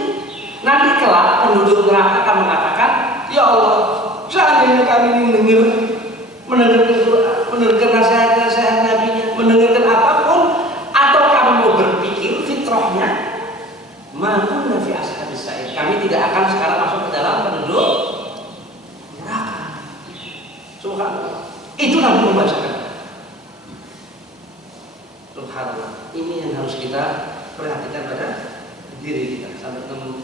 Nanti kelak penduduk neraka akan mengatakan, ya Allah, seandainya kami ini mendengarkan nasihat-nasihat Nabi-Nya, mendengarkan apapun, atau kami mau berpikir fitrahnya, makun nafi ashabis sa'ir, kami tidak akan sekarang masuk ke dalam penduduk neraka. Subhanallah. Itu Nabi membacakan. Subhanallah. Ini yang harus kita perhatikan pada diri kita sampai ketemu.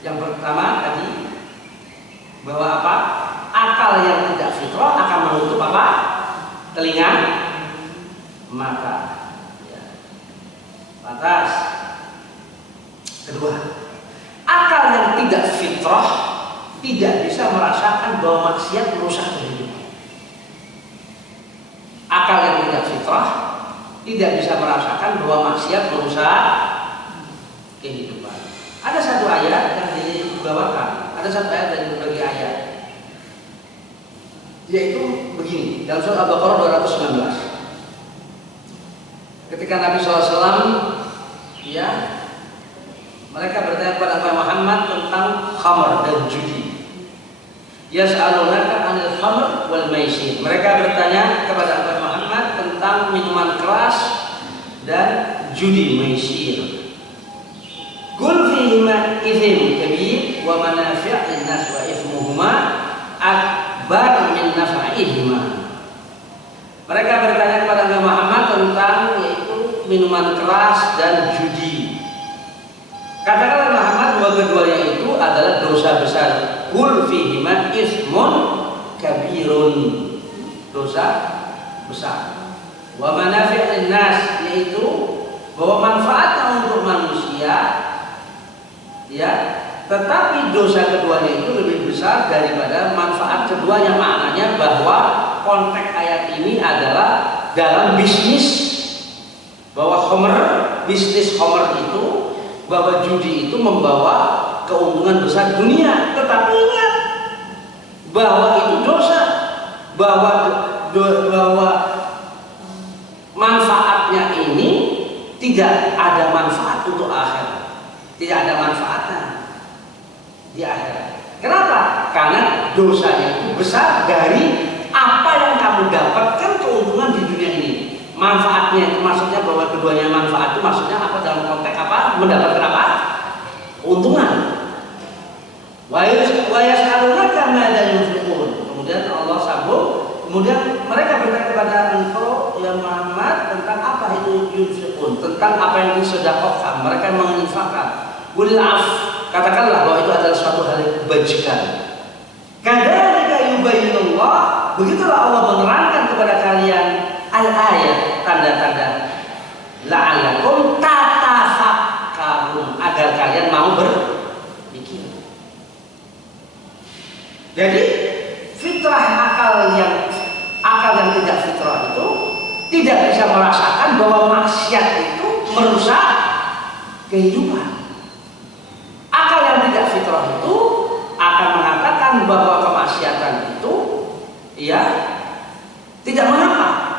Yang pertama tadi, bahwa apa? Akal yang tidak fitrah akan menutup apa? Telinga, mata. Ya. Lantas, kedua, akal yang tidak fitrah tidak bisa merasakan bahwa maksiat merusak kehidupan. Akal yang tidak fitrah tidak bisa merasakan bahwa maksiat merusak kehidupan. Ada satu ayat yang dibawakan, ada satu ayat dari berbagai ayat, yaitu begini dalam surat Al-Baqarah 219. Ketika Nabi SAW, ya, mereka bertanya kepada Nabi Muhammad tentang khamr dan judi. Yas'alunaka 'anil khamr wal maisir. Mereka bertanya kepada Nabi Muhammad tentang minuman keras dan judi maisir. Qul fihima ithmun kabir wa manafi' lin-nas wa ithmuhuma akbar min naf'ihima. Mereka bertanya kepada Nabi Muhammad tentang yaitu minuman keras dan judi. Katakanlah Muhammad bahwa keduanya itu adalah dosa besar. Qul fihima ithmun kabirun, dosa besar. Wa manafi' lin-nas, yaitu bahwa manfaatnya untuk manusia, ya, tetapi dosa keduanya itu lebih besar daripada manfaat keduanya. Maknanya bahwa konteks ayat ini adalah dalam bisnis, bahwa bisnis khamr itu, bahwa judi itu membawa keuntungan besar dunia. Tetapi ingat bahwa itu dosa, bahwa manfaatnya ini tidak ada manfaat untuk akhirat, tidak ada manfaatnya di akhirat. Kenapa? Karena dosanya itu besar dari apa yang kamu dapatkan keuntungan di dunia ini. Manfaatnya itu maksudnya bahwa keduanya manfaat itu maksudnya apa dalam konteks apa? Mendapatkan apa? Keuntungan. Wa yas'alunaka madza yunfiqun. Kemudian Allah sambung, kemudian mereka bertanya kepada engkau ya Muhammad tentang apa itu yunfiqun, tentang apa yang disedekahkan, mereka menginfakkan. Qul af, katakanlah bahwa itu adalah suatu hal yang kebajikan. Kadzalika yubayyinullah, begitulah Allah menerangkan kepada kalian al-ayat, tanda-tanda, la'allakum tatafakkarun, agar kalian mau berpikir. Jadi fitrah akal yang tidak fitrah itu tidak bisa merasakan bahwa maksiat itu merusak kehidupan. Akal yang tidak fitrah itu akan mengatakan bahwa kemaksiatan itu, ya, tidak mengapa.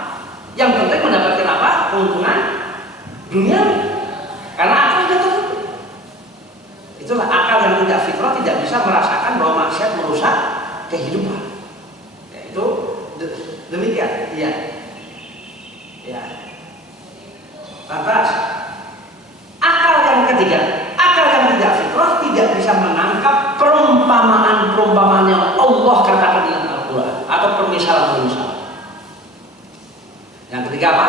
Yang penting mendapatkan apa? Keuntungan dunia. Karena akal sudah tertutup. Itulah akal yang tidak fitrah tidak bisa merasakan bahwa maksiat merusak kehidupan. Ya, itu demikian. Ya. Ya. Lantas akal yang ketiga, akal yang tidak fitrah tidak bisa menangkap perumpamaan yang Allah katakan dalam Al-Quran atau permisalan-permisalan. Yang ketiga apa?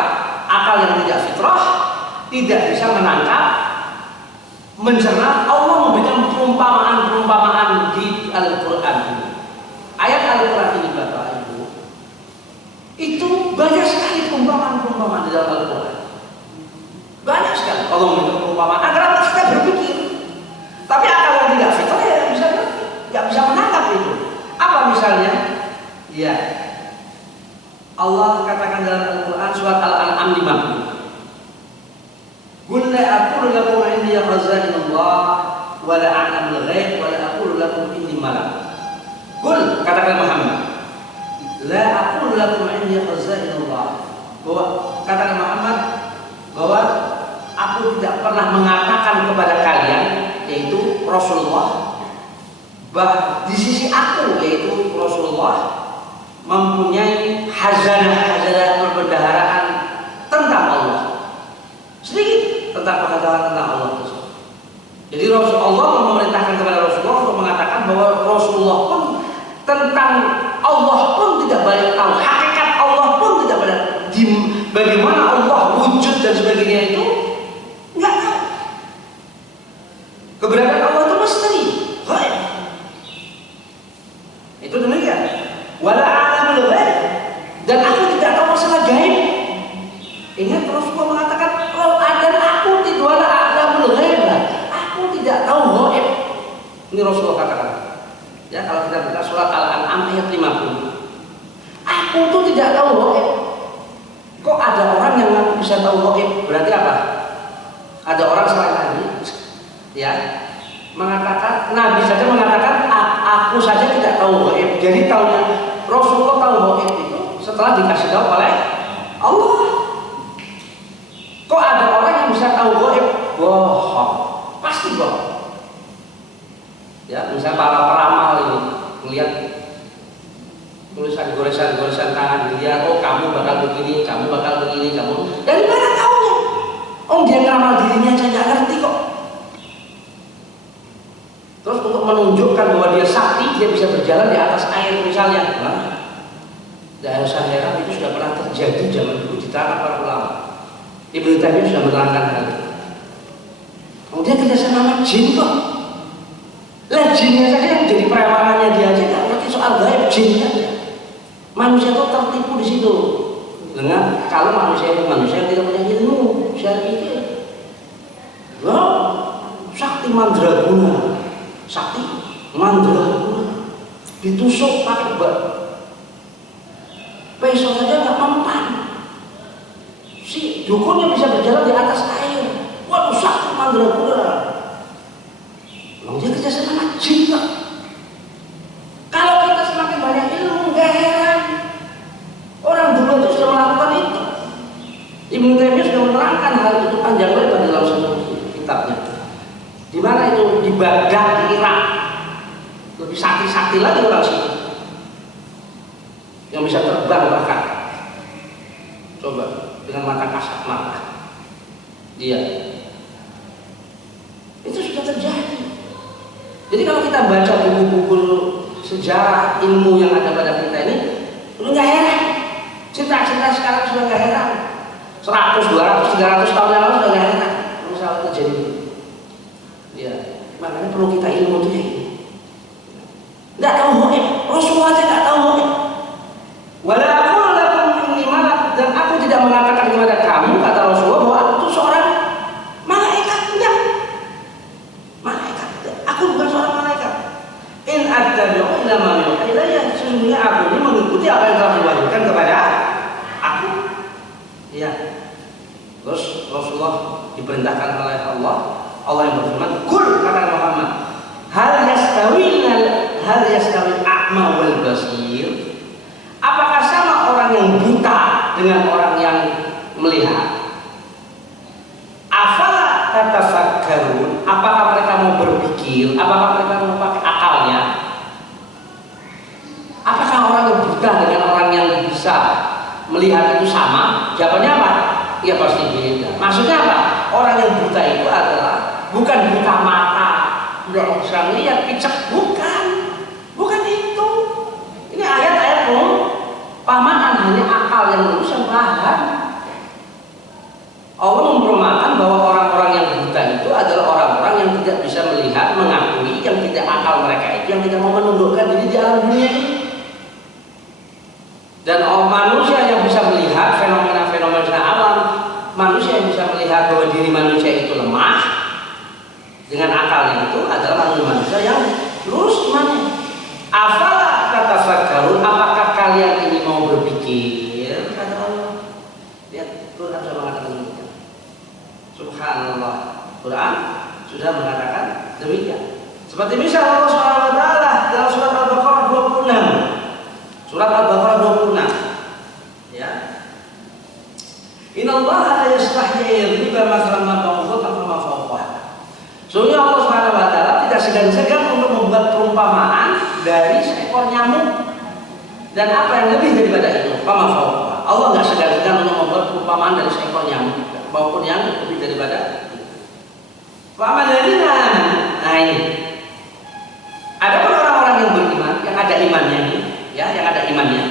Akal yang tidak fitrah tidak bisa menangkap, mencerna Allah memberikan perumpamaan di Al-Quran ini. Ayat Al-Quran ini Bapak Ibu, itu banyak sekali perumpamaan di dalam Al-Quran. Banyak sekali Allah memberikan perumpamaan agar kita berpikir. Tapi akal yang tidak fitrah ya tidak bisa menangkap itu. Apa misalnya? Ya, Allah katakan dalam Al-Quran surat Al-An'am 50. Qul la aqulu lakum indi khazainullah wa la a'lamul ghaib wa la aqulu lakum inni malak. Qul, katakan Muhammad, la aqulu lakum indi khazainullah, bahwa katakan Muhammad bahwa aku tidak pernah mengatakan kepada kalian, yaitu Rasulullah, bahwa di sisi aku, yaitu Rasulullah, mempunyai hazanah perbendaharaan tentang Allah, sedikit tentang pengetahuan tentang Allah. Jadi Rasulullah memerintahkan kepada Rasulullah untuk mengatakan bahwa Rasulullah pun tentang Allah pun tidak banyak tahu, hakikat Allah pun tidak banyak, bagaimana Allah wujud dan sebagainya itu nggak tahu. Keberadaan Allah itu misteri, itu demikian. Wala a'lamul ghaib, Dan aku tidak tahu masalah gaib. Ingat Rasulullah mengatakan, "Oh, dan aku tidaklah a'lamul ghaib." Aku tidak tahu gaib. Ini Rasulullah katakan. Ya, kalau kita buka surat Al-An'am ayat 50. Aku tuh tidak tahu gaib. Kok ada orang yang ngaku bisa tahu gaib? Berarti apa? Ada orang selain Nabi, ya, mengatakan, Nabi saja mengatakan, aku saja tidak tahu gaib. Jadi tahunya Rasulullah tahu gaib itu setelah dikasih tahu oleh Allah. Kok ada orang yang bisa tahu gaib? Bohong, pasti bohong. Ya, misalnya para peramal ini melihat tulisan tangan dia, oh kamu bakal begini, kamu bakal begini, kamu. Dari mana tahunya? Oh dia ngeramal dirinya aja nggak ngerti kok. Terus untuk menunjukkan bahwa dia sakti, dia bisa berjalan di atas air misalnya. Nah, daerah Sahara itu sudah pernah terjadi zaman dulu di tanah para ulama. Ibnu Taimiyah sudah menerangkan hal itu. Kemudian kerjasama sama jin kok. Lah jinnya saja yang jadi perawangannya dia aja nggak ngerti soal gaib jinnya. Manusia itu tertipu di situ. Dengan kalau manusia itu manusia yang tidak punya ilmu syar'i. Wah, sakti mandraguna, sakti mandraguna ditusuk pakai pisau saja nggak mempan. Si dukunnya bisa berjalan di atas air. Waduh, sakti mandraguna. Lalu dia kerja sama jin. Kalau kita semakin banyak ilmu, nggak heran. Orang dulu itu sudah melakukan itu. Ibnu Taimiyah sudah menerangkan hal itu panjang lebar dalam satu kitabnya. Di mana itu di Baghdad, di Irak. Lebih sakti-sakti lagi orang situ. Yang bisa terbang bahkan. Coba dengan mata kasat mata. Dia. Itu sudah terjadi. Jadi kalau kita baca buku-buku sejarah ilmu yang ada pada kita ini, lu nggak heran. Cerita-cerita sekarang sudah nggak heran. 100, 200, 300 tahun yang lalu sudah nggak heran. Misalnya terjadi. Ya, makanya perlu kita ilmu itu ya. Nggak tahu gaib. Rasulullah aja nggak tahu gaib. Wala aqulu lakum inni malak, dan aku tidak mengatakan kepada kamu, kata Rasulullah, bahwa aku itu seorang malaikat. Enggak. Malaikat. Aku bukan seorang malaikat. In attabi'u illa ma yuha ilayya, sesungguhnya aku ini mengikuti apa yang telah diwahyukan kepada aku. Ya. Terus Rasulullah diperintahkan oleh Allah yang berfirman, "Qul," kata Muhammad, hal yastawi a'ma wal basir? Apakah sama orang yang buta dengan orang yang melihat? Afala tatafakkarun? Apakah mereka mau berpikir? Apakah mereka mau pakai akalnya? Apakah orang yang buta dengan orang yang bisa melihat itu sama? Jawabannya apa? Ya pasti beda. Maksudnya apa? Orang yang buta itu adalah bukan buta mata, nggak bisa lihat, picek, bukan itu. Ini ayat-ayat pamanaan, hanya akal yang lurus yang paham. Allah memperumakan bahwa orang-orang yang buta itu adalah orang-orang yang tidak bisa melihat, mengakui, yang tidak akal mereka itu, yang tidak mau menundukkan diri di alam dunia ini. Dan manusia yang bisa melihat fenomena-fenomena alam, manusia yang bisa melihat bahwa diri manusia itu lemah dengan akalnya itu adalah manusia yang lurus imannya. Afala tatafakkarun? Apakah kalian ini mau berpikir? Kata Allah. Lihat, Quran sudah mengatakan demikian. Subhanallah, Quran sudah mengatakan demikian. Seperti misal Allah Subhanahu wa taala dalam surat Al-Baqarah 26. Surat Al-Baqarah 26. Ya. Innallaha la yastahyi yadriba mathalan ma ba'udatan fama fawqaha. Sesungguhnya Allah Subhanahu wa taala tidak segan-segan untuk membuat perumpamaan dari seekor nyamuk dan apa yang lebih daripada itu. Fama fawqaha. Allah enggak segan-segan untuk membuat perumpamaan dari seekor nyamuk maupun yang lebih daripada itu. Wa amalina. Nah ini. Ada orang-orang yang beriman, yang ada imannya ini, ya, yang ada imannya.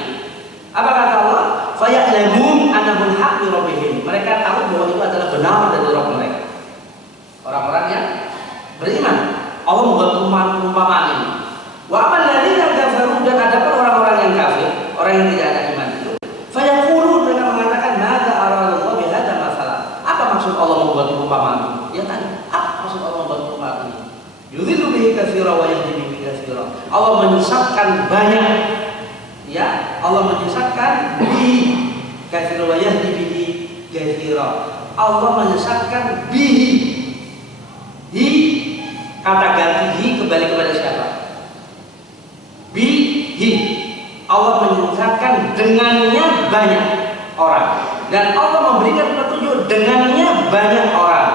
Apa kata Allah? Faya'lamun annahul haqq min rabbihim. Mereka tahu bahwa itu adalah benar dari Rabb mereka. Orang-orang yang beriman. Allah membuat perumpamaan ini. Wa amal ladzina kafaru, dan ada pun orang-orang yang kafir, orang yang tidak ada iman itu. menyesatkan banyak. Ya, Allah menyesatkan bihi katsira wa yahdi bihi katsira. Allah menyesatkan bihi. Hi kata ganti kembali kepada siapa? Bihi. Allah menyesatkan dengannya banyak orang, dan Allah memberikan petunjuk dengannya banyak orang.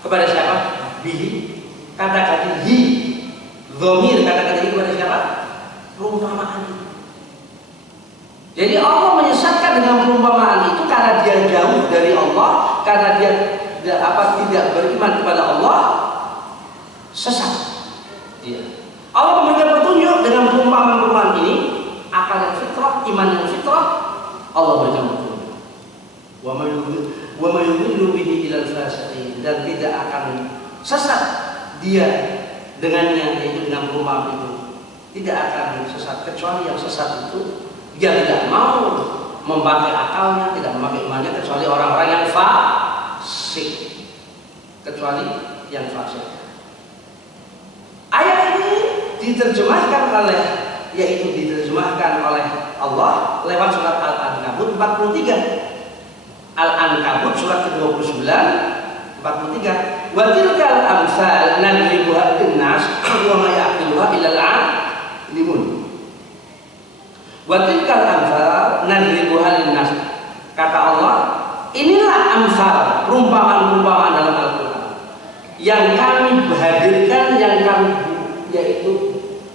Kepada siapa? Bihi. Kata ganti hi. Dhamir kata ganti kepada siapa? Perumpamaan. Jadi Allah menyesatkan dengan perumpamaan itu karena dia jauh dari Allah, karena dia tidak beriman kepada Allah, sesat. Dia. Allah memberikan petunjuk dengan perumpamaan-perumpamaan ini, akal yang fitrah, iman yang fitrah, Allah berikan petunjuk. Wa may yudhillu bihi ilal fasiqin, dan tidak akan sesat dia dengannya, yaitu dengan perumpamaan itu. Tidak akan sesat kecuali yang sesat itu dia tidak mau memakai akalnya, tidak memakai imannya, kecuali orang-orang yang fasik. Kecuali yang fasik. Ayat ini diterjemahkan oleh Allah lewat surat Al-Ankabut 43. Al-Ankabut surat ke-29 43. Wa tilkal amsal nadribuha linnas wa ma yaqiluha illa al-alimun. Wa tilkal amsal nadribuha linnas. Kata Allah, inilah amsal, perumpamaan-perumpamaan dalam Al-Qur'an yang kami hadirkan,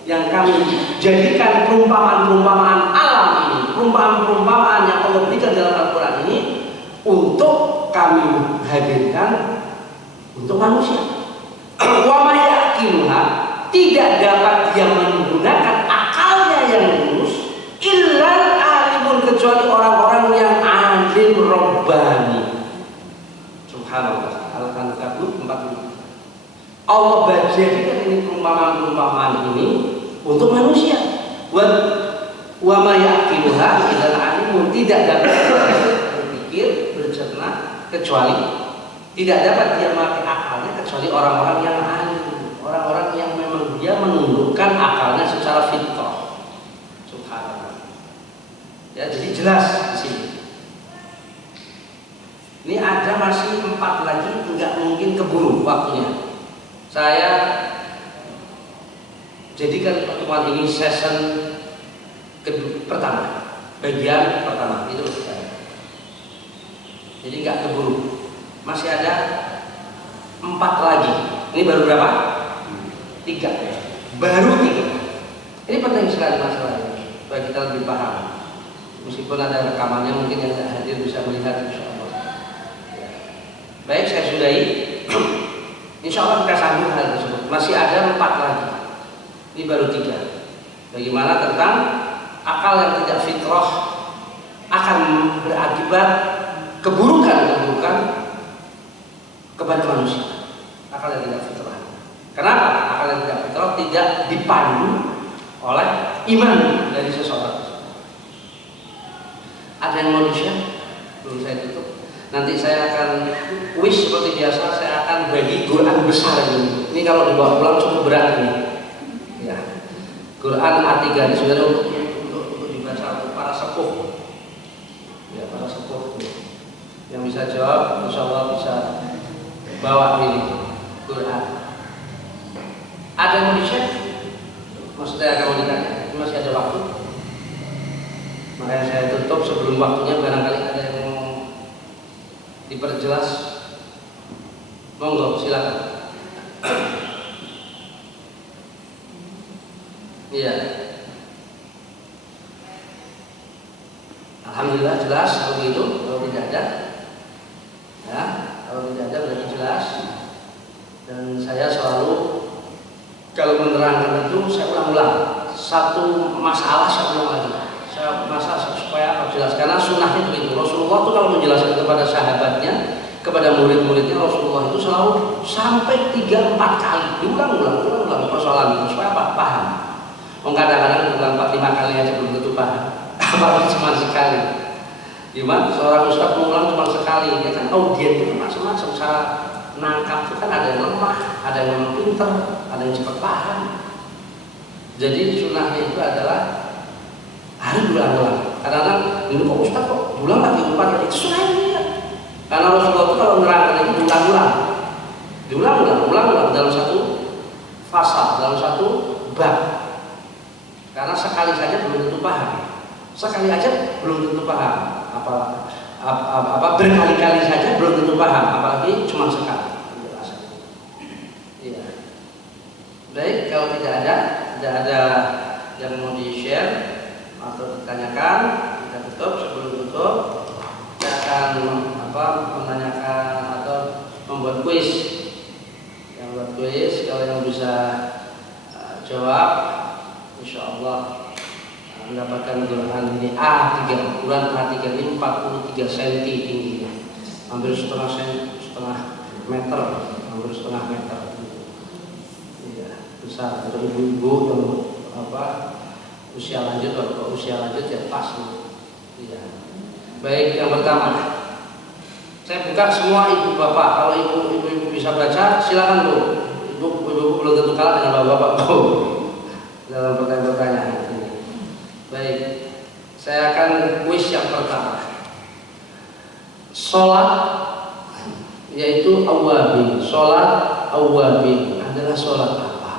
yang kami jadikan perumpamaan-perumpamaan alam ini, perumpamaan-perumpamaan yang Allah berikan dalam Al-Qur'an ini untuk kami hadirkan untuk manusia. Wa may yaqiluha, tidak dapat dia menggunakan akalnya yang lurus, illal alimun, kecuali orang-orang yang alim rabbani. Subhanallah. Al-Ankabut 40. Allah jadikan ini perumpamaan-perumpamaan ini untuk manusia. Wa may yaqiluha illal alimun, tidak dapat berpikir, bercerna, kecuali tidak dapat dia memakai akalnya kecuali orang-orang yang alim, orang-orang yang memang dia menundukkan akalnya secara fitrah. Subhanallah. Ya, jadi jelas di sini. Ini ada masih 4 lagi, enggak mungkin keburu waktunya. Saya jadikan pertemuan ini session pertama, bagian pertama itu saya. Jadi enggak keburu. Masih ada 4 lagi. Ini baru berapa? 3. Baru 3. Ini penting sekali masalahnya supaya kita lebih paham. Meskipun ada rekamannya, mungkin yang tidak hadir bisa melihat, insya Allah. Baik, saya sudahi. Insya Allah kita sambung hal tersebut. Masih ada 4 lagi. Ini baru 3. Bagaimana tentang akal yang tidak fitrah akan berakibat keburukan kepada manusia. Akal yang tidak fitrah. Kenapa? Akal yang tidak fitrah tidak dipandu oleh iman dari seseorang. Ada yang mau di-share? Belum saya tutup. Nanti saya akan kuis seperti biasa. Saya akan bagi Quran besar ini. Ini kalau dibawa pulang cukup berat ini. Ya. Quran A3 ini sebenarnya untuk dibaca untuk para sepuh. Ya, para sepuh. Yang bisa jawab, insya Allah bisa bawa ini Quran. Ada yang mau di-share? Maksudnya akan mau ditanya? Masih ada waktu. Makanya saya tutup sebelum waktunya, barangkali ada yang mau diperjelas. Monggo, silakan. Iya. Alhamdulillah jelas kalau begitu. Kalau tidak ada, ya, kalau tidak ada berarti jelas. Dan saya selalu kalau menerangkan itu saya ulang-ulang. Satu masalah saya ulang lagi. Saya masalah supaya jelas, karena sunnahnya begitu. Rasulullah itu kalau menjelaskan kepada sahabatnya, kepada murid-muridnya, Rasulullah itu selalu sampai 3-4 kali diulang-ulang persoalan itu supaya apa? Paham. Kadang-kadang diulang 4-5 kali aja belum tentu paham. Apalagi cuma sekali. Gimana? Seorang ustaz mengulang cuma sekali, dia kan audien itu macam-macam cara nangkap itu kan ada yang lemah, ada yang memang pinter, ada yang cepat paham. Jadi sunnahnya itu adalah harus diulang-ulang. Kadang-kadang dulu kok Ustaz kok diulang lagi umpan itu sunnahnya. Karena Rasulullah itu kalau menerangkan itu diulang-ulang dalam satu fasa, dalam satu bab. Karena sekali saja belum tentu paham. Sekali aja belum tentu paham. Apa berkali-kali saja belum tentu paham, apalagi cuma sekali. Iya. Baik, kalau tidak ada yang mau di-share atau ditanyakan, kita tutup. Sebelum tutup, kita akan menanyakan atau membuat kuis. Yang buat kuis, kalau yang bisa jawab, insya Allah mendapatkan Quran ini A3, ukuran A3 ini 43 cm tingginya, hampir setengah meter, hampir setengah meter. Iya, besar. Untuk ibu-ibu yang usia lanjut, kalau usia lanjut ya pas. Iya. Baik, yang pertama, saya buka semua ibu bapak. Kalau ibu bisa baca, silakan Bu. Ibu belum tentu kalah dengan bapak-bapak Bu dalam pertanyaan ini. Baik, saya akan kuis yang pertama. Sholat, yaitu awwabin. Sholat awwabin adalah sholat apa?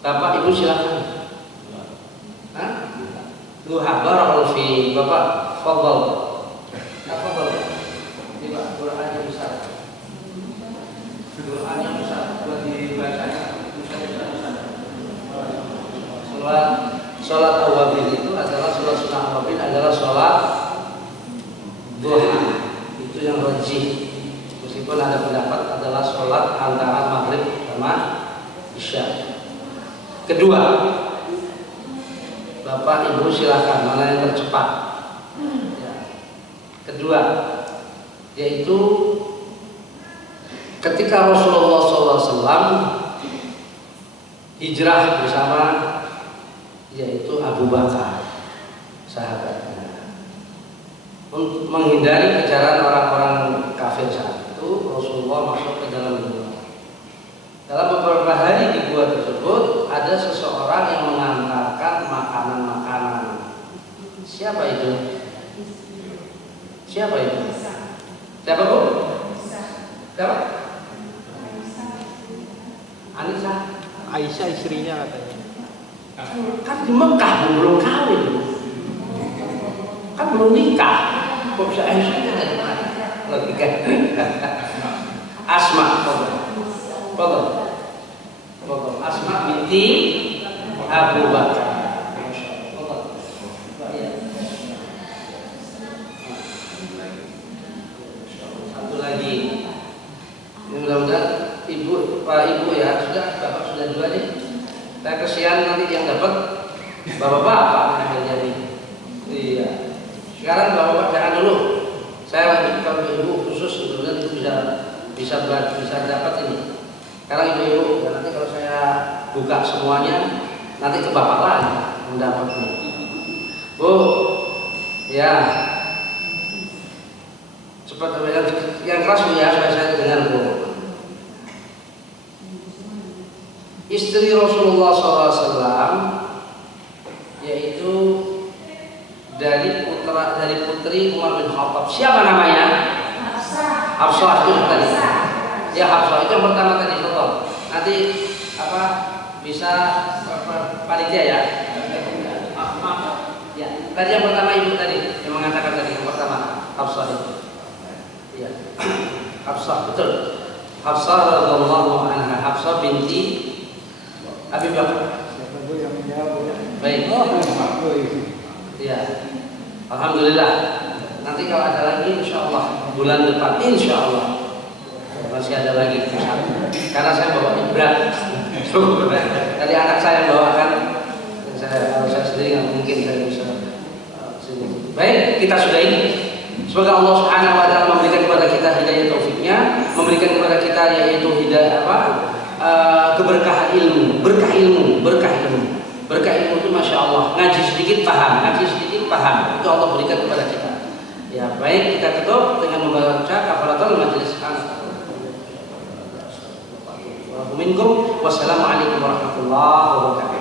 Bapak Ibu silakan. Duha, barakallahu fi. Bapak, fadhal. Fadhal. Ini Pak, Qur'annya besar. Qur'annya besar, buat dibacanya. Sholat awwabin itu adalah sholat sunnah awwabin adalah sholat duha. Itu yang rajih. Meskipun ada pendapat adalah sholat antara maghrib sama isya. Kedua, Bapak Ibu silakan mana yang tercepat. Ya. Kedua, yaitu ketika Rasulullah SAW hijrah bersama yaitu Abu Bakar sahabatnya, untuk menghindari kejaran orang-orang kafir saat itu, Rasulullah masuk ke dalam gua. Dalam beberapa hari di gua tersebut ada seseorang yang mengantarkan makanan-makanan. Siapa itu? Siapa itu? Siapa Bu? Siapa? Anissa. Aisyah istrinya katanya. Kan di Mekah belum kawin, kan belum nikah. Kok bisa Aisyah? Logika. Asma, foto. Asma binti Abu Bakar. Satu lagi. Ini mudah-mudahan Pak Ibu ya sudah, Bapak sudah dua nih. Saya kesian nanti yang dapat bapak-bapak yang jadi. Iya. Sekarang bapak-bapak jangan dulu. Saya kalau ibu khusus mudah-mudahan itu bisa dapat ini. Sekarang ibu-ibu, ya nanti kalau saya buka semuanya, nanti ke bapak lagi mendapatnya. Bu, ya. Cepat yang keras Bu ya, supaya saya dengar Bu. Istri Rasulullah SAW yaitu dari putri Umar bin Khattab. Siapa namanya? Hafsah itu tadi. Ya Hafsah itu yang pertama tadi foto. Nanti bisa panitia ya. Ya. Tadi yang pertama ibu tadi yang mengatakan tadi yang pertama Hafsah itu. Iya. Hafsah betul. Hafsah radhiyallahu anha, Hafsah binti Abi Bakar. Siapa Bu yang menjawab ya? Baik. Iya. Alhamdulillah. Nanti kalau ada lagi insya Allah bulan depan insya Allah masih ada lagi. Karena saya bawa berat. Tadi anak saya bawakan. Kalau saya sendiri nggak mungkin saya bisa sini. Baik, kita sudah ini. Semoga Allah Subhanahu wa taala memberikan kepada kita hidayah taufiknya, memberikan kepada kita yaitu hidayah keberkahan ilmu, berkah ilmu. Berkah ilmu itu masya Allah, ngaji sedikit paham, itu Allah berikan kepada kita. Ya baik, kita tutup dengan membaca kafaratul majelis. minkum. Wassalamualaikum warahmatullahi wabarakatuh.